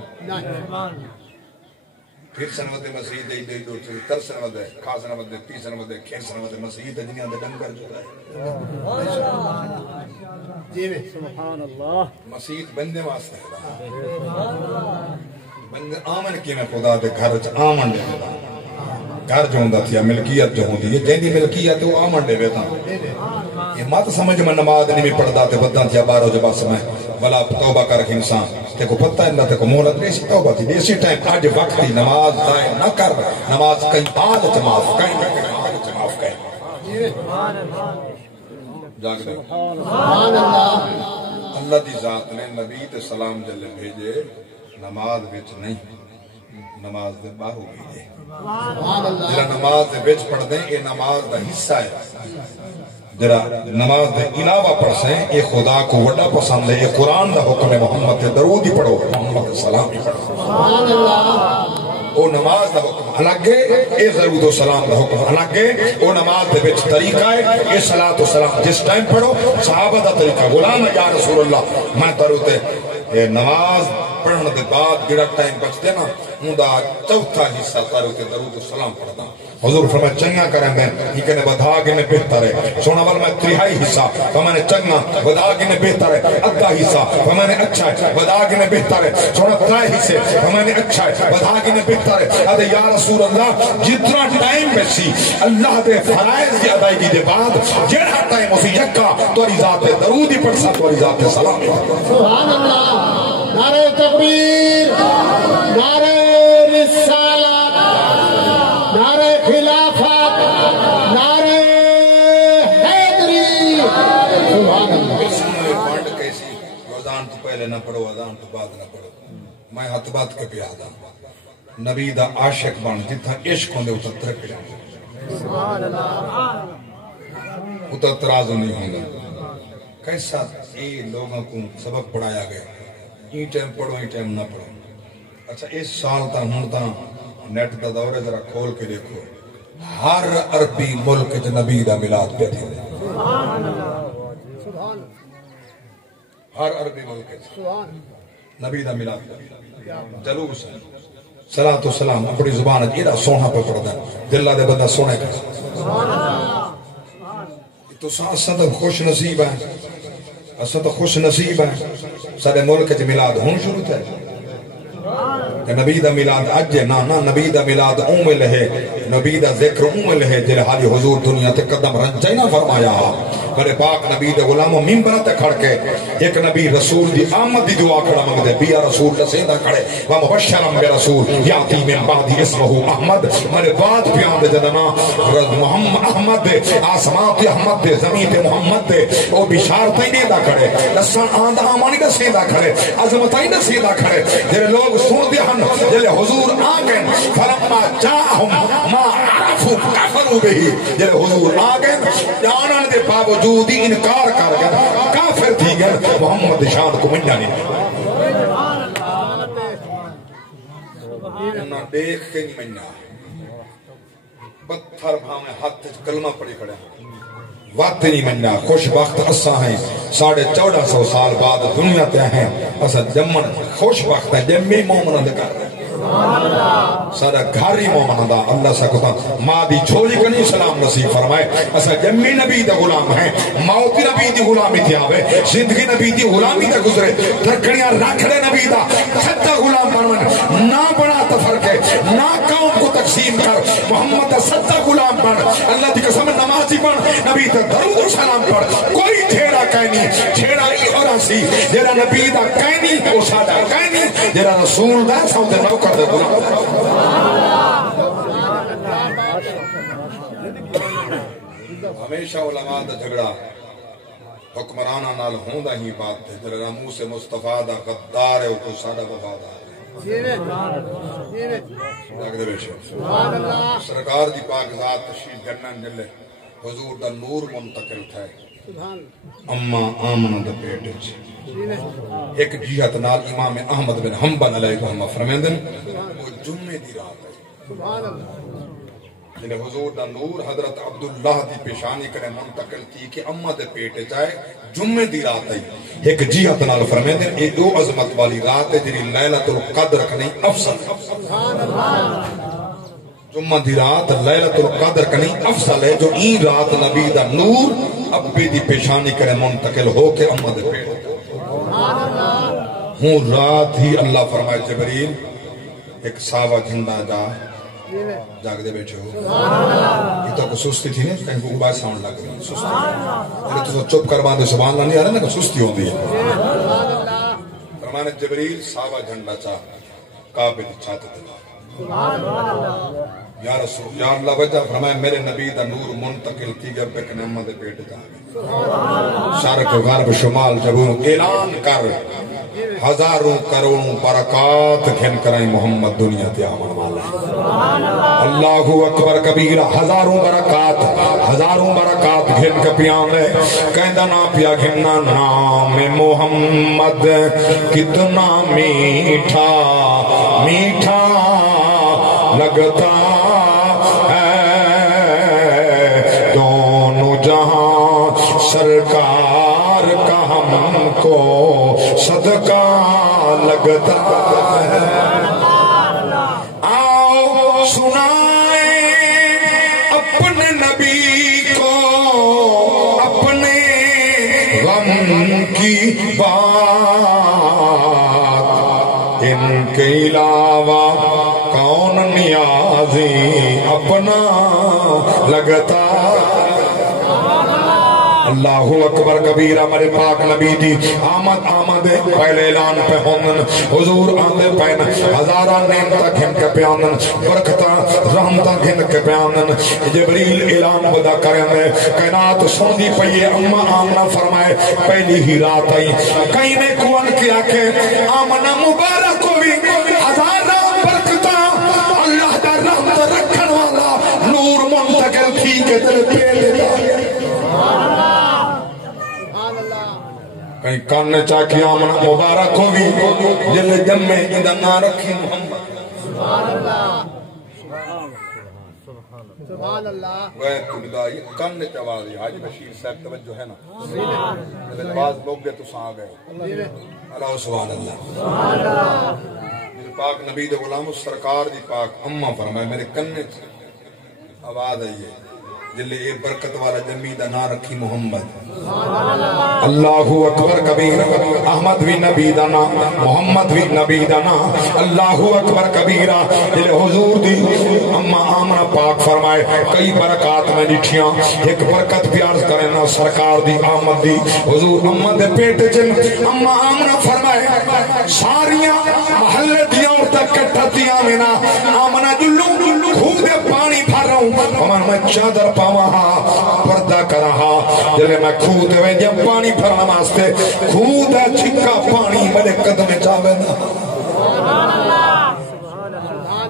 پھر سنوتے مسیح دے دے دو تر سنوتے کھا سنوتے پی سنوتے کھیر سنوتے مسیح دے دنیا دے ڈنگر جو ہے سبحان اللہ مسیح بندے واسطے بندے آمن کی میں خدا دے گھر چ آمن دے گھر جو ہوں تھیا ملکیت جو ہوں دی جہاں دی ملکیت وہ آمن دے بیتا یہ مات سمجھ میں نماز نہیں پڑھتا تے بدن تھیا بارو جو بس میں بلا توبہ کر کے انسان تے کو پتہ ہے اللہ تے کو مولت دیسی توبہ تھی دیسی ٹائم آج وقتی نماز دائیں نہ کر نماز کہیں بعد چماف کہیں بعد چماف کہیں جاگ دے سبحان اللہ اللہ دی ذات نے نبی تے سلام جلے بھیجے نماز وچ نہیں نماز دے باہو بھی سبحان اللہ جڑا نماز دے وچ پڑھ دیں یہ نماز دا حصہ ہے جڑا نماز دے علاوہ پڑھ سیں یہ خدا کو وڈا پسند ہے یہ قرآن دا حکم ہے محمد تے درود ہی پڑھو محمد سلام ہی پڑھو سبحان اللہ او نماز دا حکم الگ ہے اے درود و سلام دا حکم الگ ہے او نماز دے وچ طریقہ ہے اے صلاۃ و سلام جس ٹائم پڑھو صحابہ دا طریقہ غلام یا رسول اللہ میں درود اے نماز پڑھن دے بعد جڑا ٹائم بچدے نا اوندا چوتھا حصہ درود و سلام پڑھدا حضور فرمایا چنگا کریں میں یہ کہنے بدھا کے میں بہتر ہے سونا وال میں تریہائی حصہ فرمانے چنگا بدھا کے میں بہتر ہے ادھا حصہ فرمانے اچھا ہے بدھا کے میں بہتر ہے سونا ترائے حصے فرمانے اچھا ہے بدھا کے میں بہتر ہے ادھے یا رسول اللہ جتنا ٹائم بیسی اللہ دے فرائض کی ادائیگی دے بعد جڑا ٹائم اسی یکا توری ذات درود ہی پڑھ سا توری ذات سلام سبحان اللہ نعرہ تکبیر نعرہ رسالت نعرہ خلافت نعرہ حیدری سبحان اللہ پانڈ کیسی اذان تو پہلے نہ پڑھو اذان تو بعد نہ پڑھو میں ہاتھ بات کے پیادا نبی دا عاشق بن جتھا عشق ہوندے اتھا ترک جاندے سبحان اللہ اتھا ترازو نہیں ہوگا کیسا یہ لوگوں کو سبق پڑھایا گیا یہ ٹائم پڑھو یہ ٹائم نہ پڑھو اچھا اس سال تا ہن تا نیٹ دا دور ہے ذرا کھول کے دیکھو ہر عربی ملک وچ نبی دا میلاد پہ تھی ہر عربی ملک وچ نبی دا میلاد جلوس ہے صلاۃ و سلام اپنی زبان وچ ایڈا سونا پہ پڑھدا دل دے بندہ سونے کا سبحان اللہ تو اساں تو خوش نصیب ہیں اساں تو خوش نصیب ہیں سارے ملک وچ میلاد ہن شروع تھے نبی دا میلاد اج ہے نا نبی دا میلاد اومل ہے نبی دا ذکر اومل ہے جڑے حالی حضور دنیا تے قدم رنجے نہ فرمایا بڑے پاک نبی دے غلاموں منبر تے کھڑ کے ایک نبی رسول دی آمد دی دعا کھڑا منگدے بیا رسول رسیدہ کھڑے و مبشرم بے رسول یاتی من بعد اسمہ احمد میرے بعد پیان دے جدنا محمد احمد دے آسمان تے احمد دے زمین تے محمد دے او بشارت ہی نہیں دا کھڑے لسان آندہ آمانی دا سیدہ کھڑے عظمت ہی دا سیدہ کھڑے جڑے لوگ سن دے ہن جڑے حضور آگئے فلما جاہم ما عرفو کفرو بہی جڑے حضور آگئے جانان دے باوجود ہی انکار کر گئے کافر تھی گئے محمد شان کو منجا نہیں انہاں دیکھ کے نہیں منجا پتھر بھاویں ہاتھ کلمہ پڑی کھڑے وقت نہیں منجا خوش بخت اساں ہیں 1450 سال بعد دنیا تے ہیں اساں جمن خوش بخت ہیں جمی مومنہ دے کر رہے سارا گھاری مومنہ دا اللہ سکتا ماں دی چھولی کنی سلام نصیب فرمائے اسا جمی نبی دا غلام ہیں موتی نبی دی غلامی تھی آوے زندگی نبی دی غلامی دا گزرے دھڑکنیاں رکھڑے نبی دا ستا غلام بنوان نہ بنا تفرقے نہ قوم کو تقسیم کر محمد دا ستا غلام بن اللہ دی قسم نمازی بن نبی دا درود و سلام پڑھ کوئی ٹھیڑا کہنی ٹھیڑا ای اور اسی جیرا نبی دا کہنی او سادا کہنی جیرا رسول دا سوتے نوکر دا غلام ہمیشہ علماء دا جھگڑا حکمرانہ نال ہوندا ہی بات ہے جڑا موسی مصطفیٰ دا غدار ہے او کوئی ساڈا وفادار سرکار دی پاک ذات تشریف گنن جلے حضور دا نور منتقل تھا اما آمنہ دا پیٹ وچ ایک جہت نال امام احمد بن حنبل علیہ الرحمہ فرمیندن وہ جمعے دی رات ہے جنہ حضور دا نور حضرت عبداللہ دی پیشانی کرے منتقل تھی کہ امہ دے پیٹ جائے جمعے دی رات ہے ایک جہت نال فرمیندن یہ دو عظمت والی رات ہے جنہی لیلۃ القدر کنی افضل جمعہ دی رات لیلۃ القدر کنی افضل ہے جو این رات نبی دا نور ابی دی پیشانی کرے منتقل ہو کے امہ دے پیٹ ہوں رات ہی اللہ فرمائے جبریل ایک ساوا جھنڈا جاگ دے بیٹھے ہو یہ تو کوئی سستی تھی نہیں کہیں کو بات ساؤنڈ لگ رہی سستی تو چپ کر باندھے سبحان اللہ نہیں آ رہا نا کہ سستی ہوندی ہے فرمانے جبریل ساوا جھنڈا کعبے دی چھت تے یا رسول یا اللہ وجہ فرمائے میرے نبی دا نور منتقل تھی گئے پہ کنمہ دے پیٹ جا گئے شرق غرب شمال جب اعلان کر ہزاروں کروڑوں برکات گھن کرائی محمد دنیا تے آمن والا اللہ اکبر کبیرہ ہزاروں برکات گھن کے پیانے کہندہ نا پیا گھننا نام محمد کتنا میٹھا میٹھا لگتا ہے دونوں جہاں سرکار کا ہم کو صدقہ لگتا ہے آؤ سنائیں اپنے نبی کو اپنے غم کی بات ان کے علاوہ کون نیازی اپنا لگتا اللہ اکبر کبیرہ میرے پاک نبی دی آمد پہلے اعلان پہ ہوندن حضور آندے پہن ہزارہ نعمتہ گھن کے پیاندن برکتہ رحمتہ گھن کے پیاندن جبریل اعلان بدا کریں دے کائنات سوندی پئیے اما آمنہ فرمائے پہلی ہی رات آئی کہیں نے کون کیا کہ آمنہ مبارک ہوئی ہزارہ برکتہ اللہ دا رحمت رکھن والا نور منتقل تھی کہ دل پیلے جائے کہیں کاننے چاکی آمنہ مبارک ہوگی جل جمع اندہ نہ رکھی محمد سبحان اللہ غیر قبلہ یہ کاننے چوازی حاج بشیر صاحب توجہ ہے نا بعض لوگ گئے تو ساں گئے اللہ سبحان اللہ میرے پاک نبی دے غلام سرکار دی پاک اممہ فرمائے میرے کاننے آواز آئیے جلے اے برکت والا جمیدہ نہ رکھی محمد اللہ اکبر کبیرہ احمد بھی نبی دانا محمد بھی نبی دانا اللہ اکبر کبیرہ جلے حضور دی اما آمنہ پاک فرمائے کئی برکات میں لٹھیاں ایک برکت پیار کرنا سرکار دی آمد دی حضور اما دے پیٹ چن اما آمنہ فرمائے ساریاں محلے دیاں اور تک کٹھتیاں میں نا آمنہ جلوں خود پانی بھر رہا ہوں میں چادر پاوہا پردہ کرہا جلے میں خود ہوئے جب پانی بھرنا ماستے خود ہے چھکا پانی میرے قدم چاہوے دا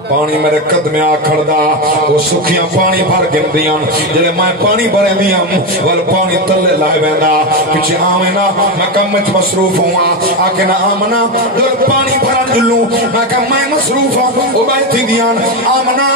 پانی میرے قدم آکھڑ دا وہ سکھیاں پانی بھر گن دیاں جلے میں پانی بھرے دیاں وال پانی تلے لائے بیندہ پیچھے آمینہ میں کم مجھ مصروف ہوں آکے نہ آمنہ دل پانی بھرن جلوں میں کم میں مصروف ہوں وہ بیٹھی دیاں آمنہ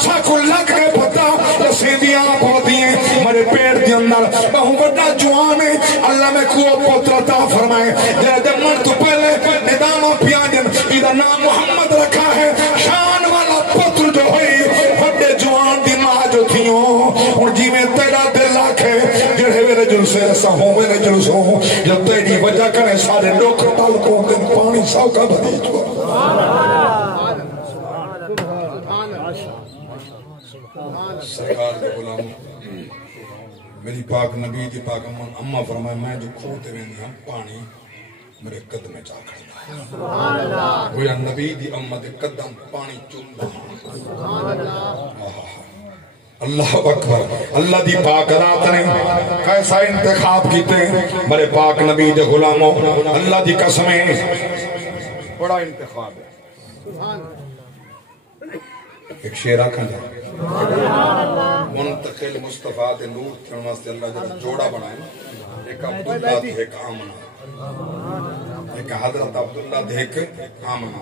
ساکھو لگ گئے پتا لسیدیاں پوتیاں میرے پیڑ دی اندر بہوں بڑا جوانے اللہ میں کو پوترتا فرمائے جلے دمر تو پہلے ندامہ پیاجن ایدہ نام محمد رکھا ہے شان والا پتر جو ہوئی بڑے جوان دی ماں جو تھیوں اور جی میں تیرا دل لاکھے جڑے میرے جلسے ایسا ہوں میرے جلس ہوں جب تیری وجہ کرے سارے لوگ ٹال کو دن پانی ساو کا بھری جو سرکار کے غلام میری پاک نبی دی پاک اممہ فرمائے میں جو کھوتے میں نہیں ہم پانی میرے قدم میں جا کھڑا ہے گویا نبی دی امت قدم پانی چون اللہ اکبر اللہ دی پاک رات نے کیسا انتخاب کیتے میرے پاک نبی دے غلاموں اللہ دی قسمیں بڑا انتخاب ہے ایک شعر آکھن جائے منتقل مصطفیٰ دے نور تھرنا سے اللہ جب جوڑا بنائے ایک عبداللہ دے ایک آمنہ ایک حضرت عبداللہ دے ایک آمنہ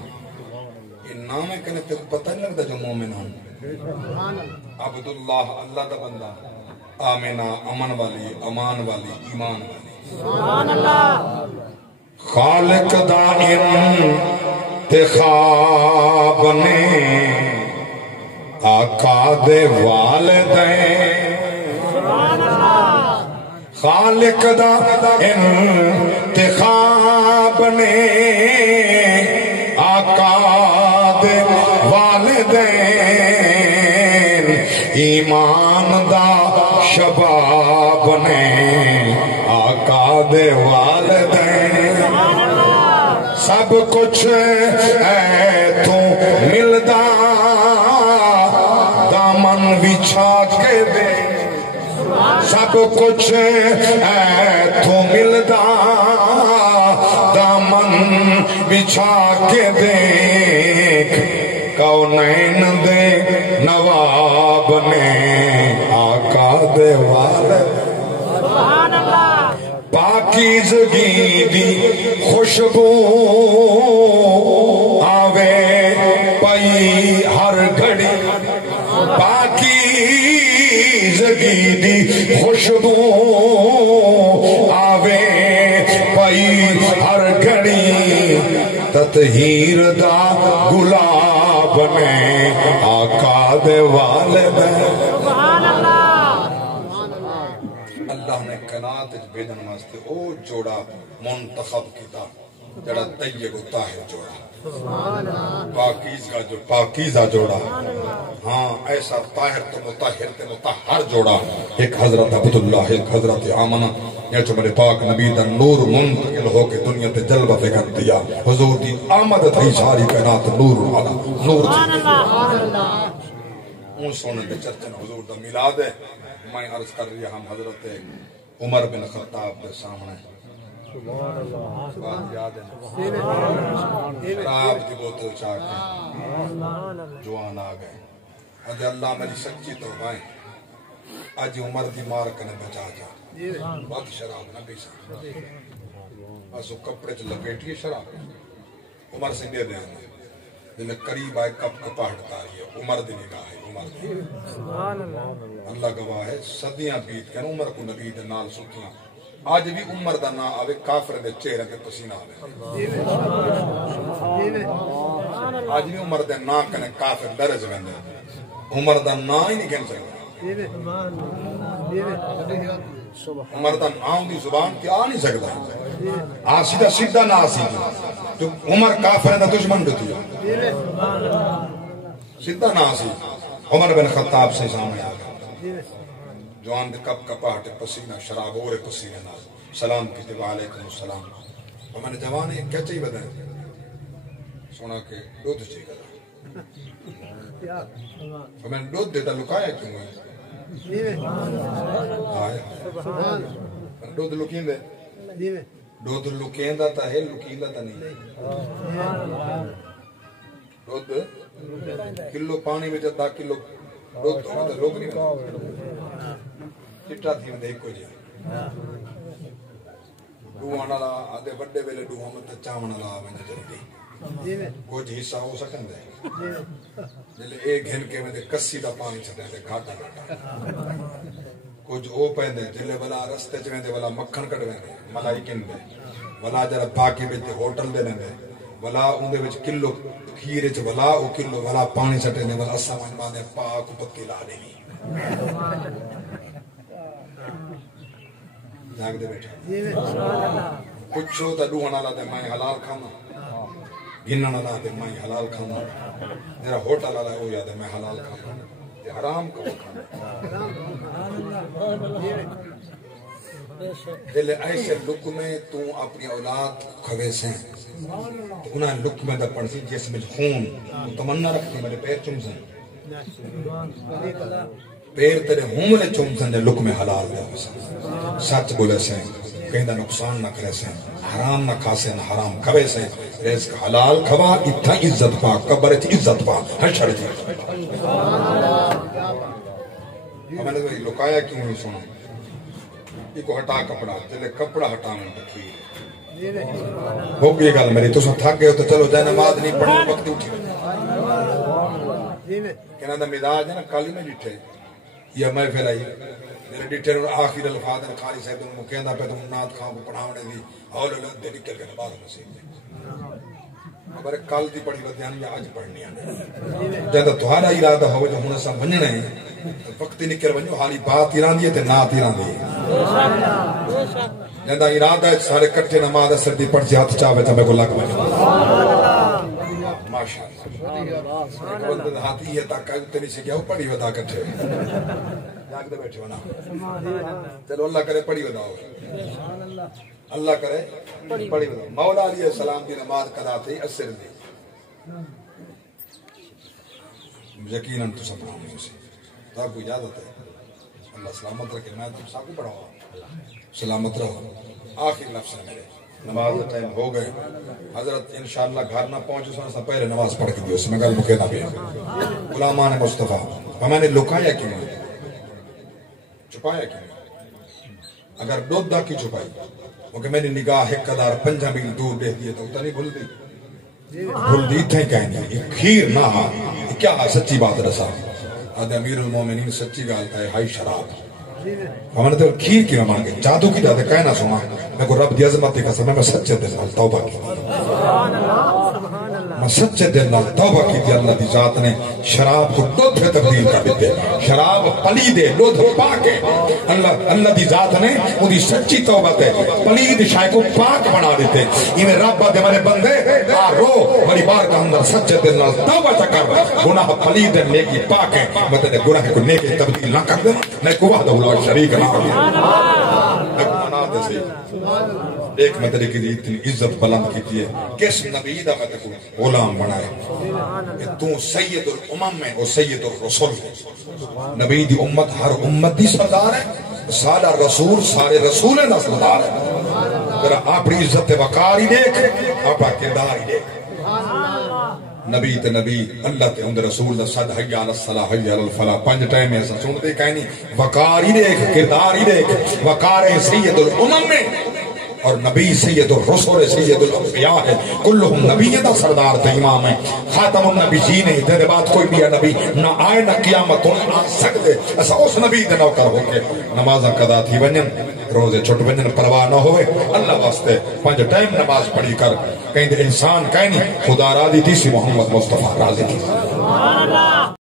یہ نام ہے کہنے تک پتہ نہیں لگتا جو مومن ہوں عبداللہ اللہ دا بندہ آمنہ امن والی امان والی ایمان والی خالق دا انتخاب نے آقا دے والدین خالق دا انتخاب نے آقا دے والدین ایمان دا شباب نے آقا دے والدین سب کچھ ہے تو ملدا دامن بچھا کے دے سب کچھ ہے تو ملدا دامن بچھا کے دیکھ کونین دے نواب نے آقا دے والد پاکیزگی دی خوشبو آوے پئی ہر گھڑی پاکیزگی دی خوشبو آوے پئی ہر گھڑی تطہیر دا گلاب نے آقا دے والد اللہ نے کائنات بھیجن واسطے او جوڑا منتخب کیتا جڑا طیب و طاہر جوڑا پاکیزہ جوڑا ہاں ایسا طاہر تو مطہر تے مطہر جوڑا ایک حضرت عبداللہ ایک حضرت آمنہ یہ جو میرے پاک نبی دا نور منتقل ہو کے دنیا تے جلوہ فکر دیا حضور دی آمد تھی ساری کائنات نور والا نور تھی اون سونے دے چرچن حضور دا میلاد ہے میں عرض کر رہی ہم حضرت عمر بن خطاب کے سامنے بات یاد ہے شراب کی بوتل چاہ کے جوان آ گئے اج اللہ میری سچی توبہ اج عمر دی مار کنے بچا جا بہت شراب نہ پیسا بس وہ کپڑے چ لپیٹیے شراب عمر سے دے دیں دل قریب آئے کپ کپا ہٹتا رہی ہے عمر دی نگاہ ہے عمر دی اللہ گواہ ہے صدیاں بیت کے عمر کو نبی دے نال سکیاں آج بھی عمر دا نا آوے کافر دے چہرے تے پسینہ آوے آج بھی عمر دے نا کنے کافر درج ویندے عمر دا نا ہی نہیں کہن سکتا عمر دا نا دی زبان کی آ نہیں سکتا سیدھا سیدھا نا سیدھا تو عمر کافر دا دشمن بھی سیدھا نا سی عمر بن خطاب سے سامنے آ گیا جوان دے کپ کپاہٹ پسینہ شراب اور پسینہ نال سلام کیتے وعلیکم السلام اور میں نے جوان ہے کیا چاہیے بتائیں سونا کہ دودھ چاہیے گا اور میں نے دودھ دیتا لکایا کیوں ہے دودھ لکین دے دودھ لکین دا تا ہے لکین دا تا نہیں دودھ کلو پانی میں جدا کلو دودھ تو ہوتا لوگ نہیں چٹا تھی میں ایک کو جی ڈوہانا لا آدھے بڑے ویلے ڈوہانا تا چاونا لا میں نے جلدی کچھ حصہ ہو سکن دے جلے ایک گھن کے میں دے کسی دا پانی چھتے دے گھاٹا گھاٹا کچھ او پہن دے جلے والا رستے چویں دے والا مکھن کٹ ویں دے ملائی کن دے والا جرا باقی بیتے ہوٹل دے لیں دے والا ان دے وچ کلو کھیرے چ والا او کلو والا پانی چھتے دے والا اسا من باندے پاک پتی لا دے جاگ دے بیٹھا کچھو تا ڈوہانا لا دے میں حلال کھانا گننا لا دے میں حلال کھانا میرا ہوٹل لا ہو یا دے میں حلال کھانا یہ حرام کو کھانا دل ایسے لقمے تو اپنی اولاد کھوے سے انہیں لقمے دا پڑھ سی جس میں خون تمنا رکھتی میرے پیر چم سے پیر تیرے ہوں نے چم سے لقمے حلال دے سچ بولے سے کہیں دا نقصان نہ کرے سے حرام نہ کھا سے نہ حرام کھوے سے رزق حلال کھوا اتھا عزت پا قبر چ عزت پا ہشڑ جی میں نے لکایا کیوں نہیں سنا یہ کو ہٹا کپڑا چلے کپڑا ہٹا میں رکھی ہو گئی گل میری تو سب تھک گئے ہو تو چلو جائے نماز نہیں پڑھی وقت اٹھی کہنا دا مزاج ہے نا کالی میں ڈٹھے یا میں پھیلائی میرے ڈٹھے آخر الفاظ خالی صاحب تم کہندا پہ تم نات کھاؤ کو پڑھاونے دی اور دے نکل کے نماز نصیب دے خبر کل دی پڑھی ودیانی یا آج پڑھنی آنے جب تمہارا ارادہ ہو جو ہن سب ونجنے وقت نکل ونجو حالی بات ایران دی تے نات ایران دی جب ارادہ ہے سارے کٹھے نماز اثر دی پڑھ سے ہاتھ چاہے تے میں کو لگ ونجو ماشاءاللہ ہاتھی ہے تا کہتے نہیں سکیا وہ پڑھی ودا کٹھے جاگ دے بیٹھے ہونا چلو اللہ کرے پڑھی ودا ہو اللہ کرے پڑھی ودا مولا علیہ السلام کی نماز قضا تھی اثر دی یقیناً تو سب رہا ہوں صاحب کو اجازت ہے اللہ سلامت رکھے میں تم سب کو پڑھاؤں سلامت رہو آخر لفظ ہے میرے نماز کا ٹائم ہو گئے حضرت انشاءاللہ گھر نہ پہنچو سن پہلے نماز پڑھ کے دیو اس میں گل مکے نہ بھی غلامان مصطفیٰ میں نے لکایا کیوں چھپایا کیوں اگر دودھ کی چھپائی کیونکہ میری نگاہ ایک قدار 5 میل دور دے دیے تو نہیں بھول دی تھے کہیں گے کھیر نہ ہاں کیا سچی بات رسا آدھے امیر المومنین سچی گالتا ہے ہائی شراب ہمارے تو کھیر کی میں مانگے جادو کی جاتے کہنا سنا میں کو رب دی عظمت دیکھا سمیں میں سچے دل نال توبہ کی میں سچے دل نال توبہ کی دی اللہ دی ذات نے شراب کو دودھ پہ تبدیل کر دیتے شراب پلید دودھ پاک ہے اللہ دی ذات نے وہ دی سچی توبہ تے پلید شاہ کو پاک بنا دیتے یہ میں رب دے ہمارے بندے رو بڑی بار کا اندر سچے دل نال توبہ چکر گناہ پلید نیکی پاک ہے میں تے گناہ کو نیکی تبدیل نہ کر دے میں کو وحدہ اللہ شریک ایک میں تیرے کی اتنی عزت بلند کی ہے کس نبی دا میں تکو غلام بنائے کہ تو سید الامم میں اور سید الرسول نبی دی امت ہر امت دی سردار ہے سارا رسول سارے رسول دا سردار ہے تیرا اپنی عزت وقار ہی دیکھ اپنا کردار ہی دیکھ نبی تے نبی اللہ تے اندر رسول دا صد حی علی الصلاح حی علی الفلاح 5 ٹائم میں ایسا سن دے کہیں نہیں وقار ہی دیکھ کردار ہی دیکھ وقار سید الامم میں اور نبی سید الرسول سید الانبیاء ہے کلہم نبی دا سردار تے امام ہے خاتم النبی جی نے تیرے بعد کوئی بھی نبی نہ آئے نہ قیامت آ سکتے ایسا اس نبی دے نوکر ہو کے نمازہ قضا تھی ونجن روزے چھٹ ونجن پرواہ نہ ہوئے اللہ واسطے 5 ٹائم نماز پڑھی کر کہیں دے انسان کہیں نہیں خدا راضی تھی سی محمد مصطفیٰ راضی تھی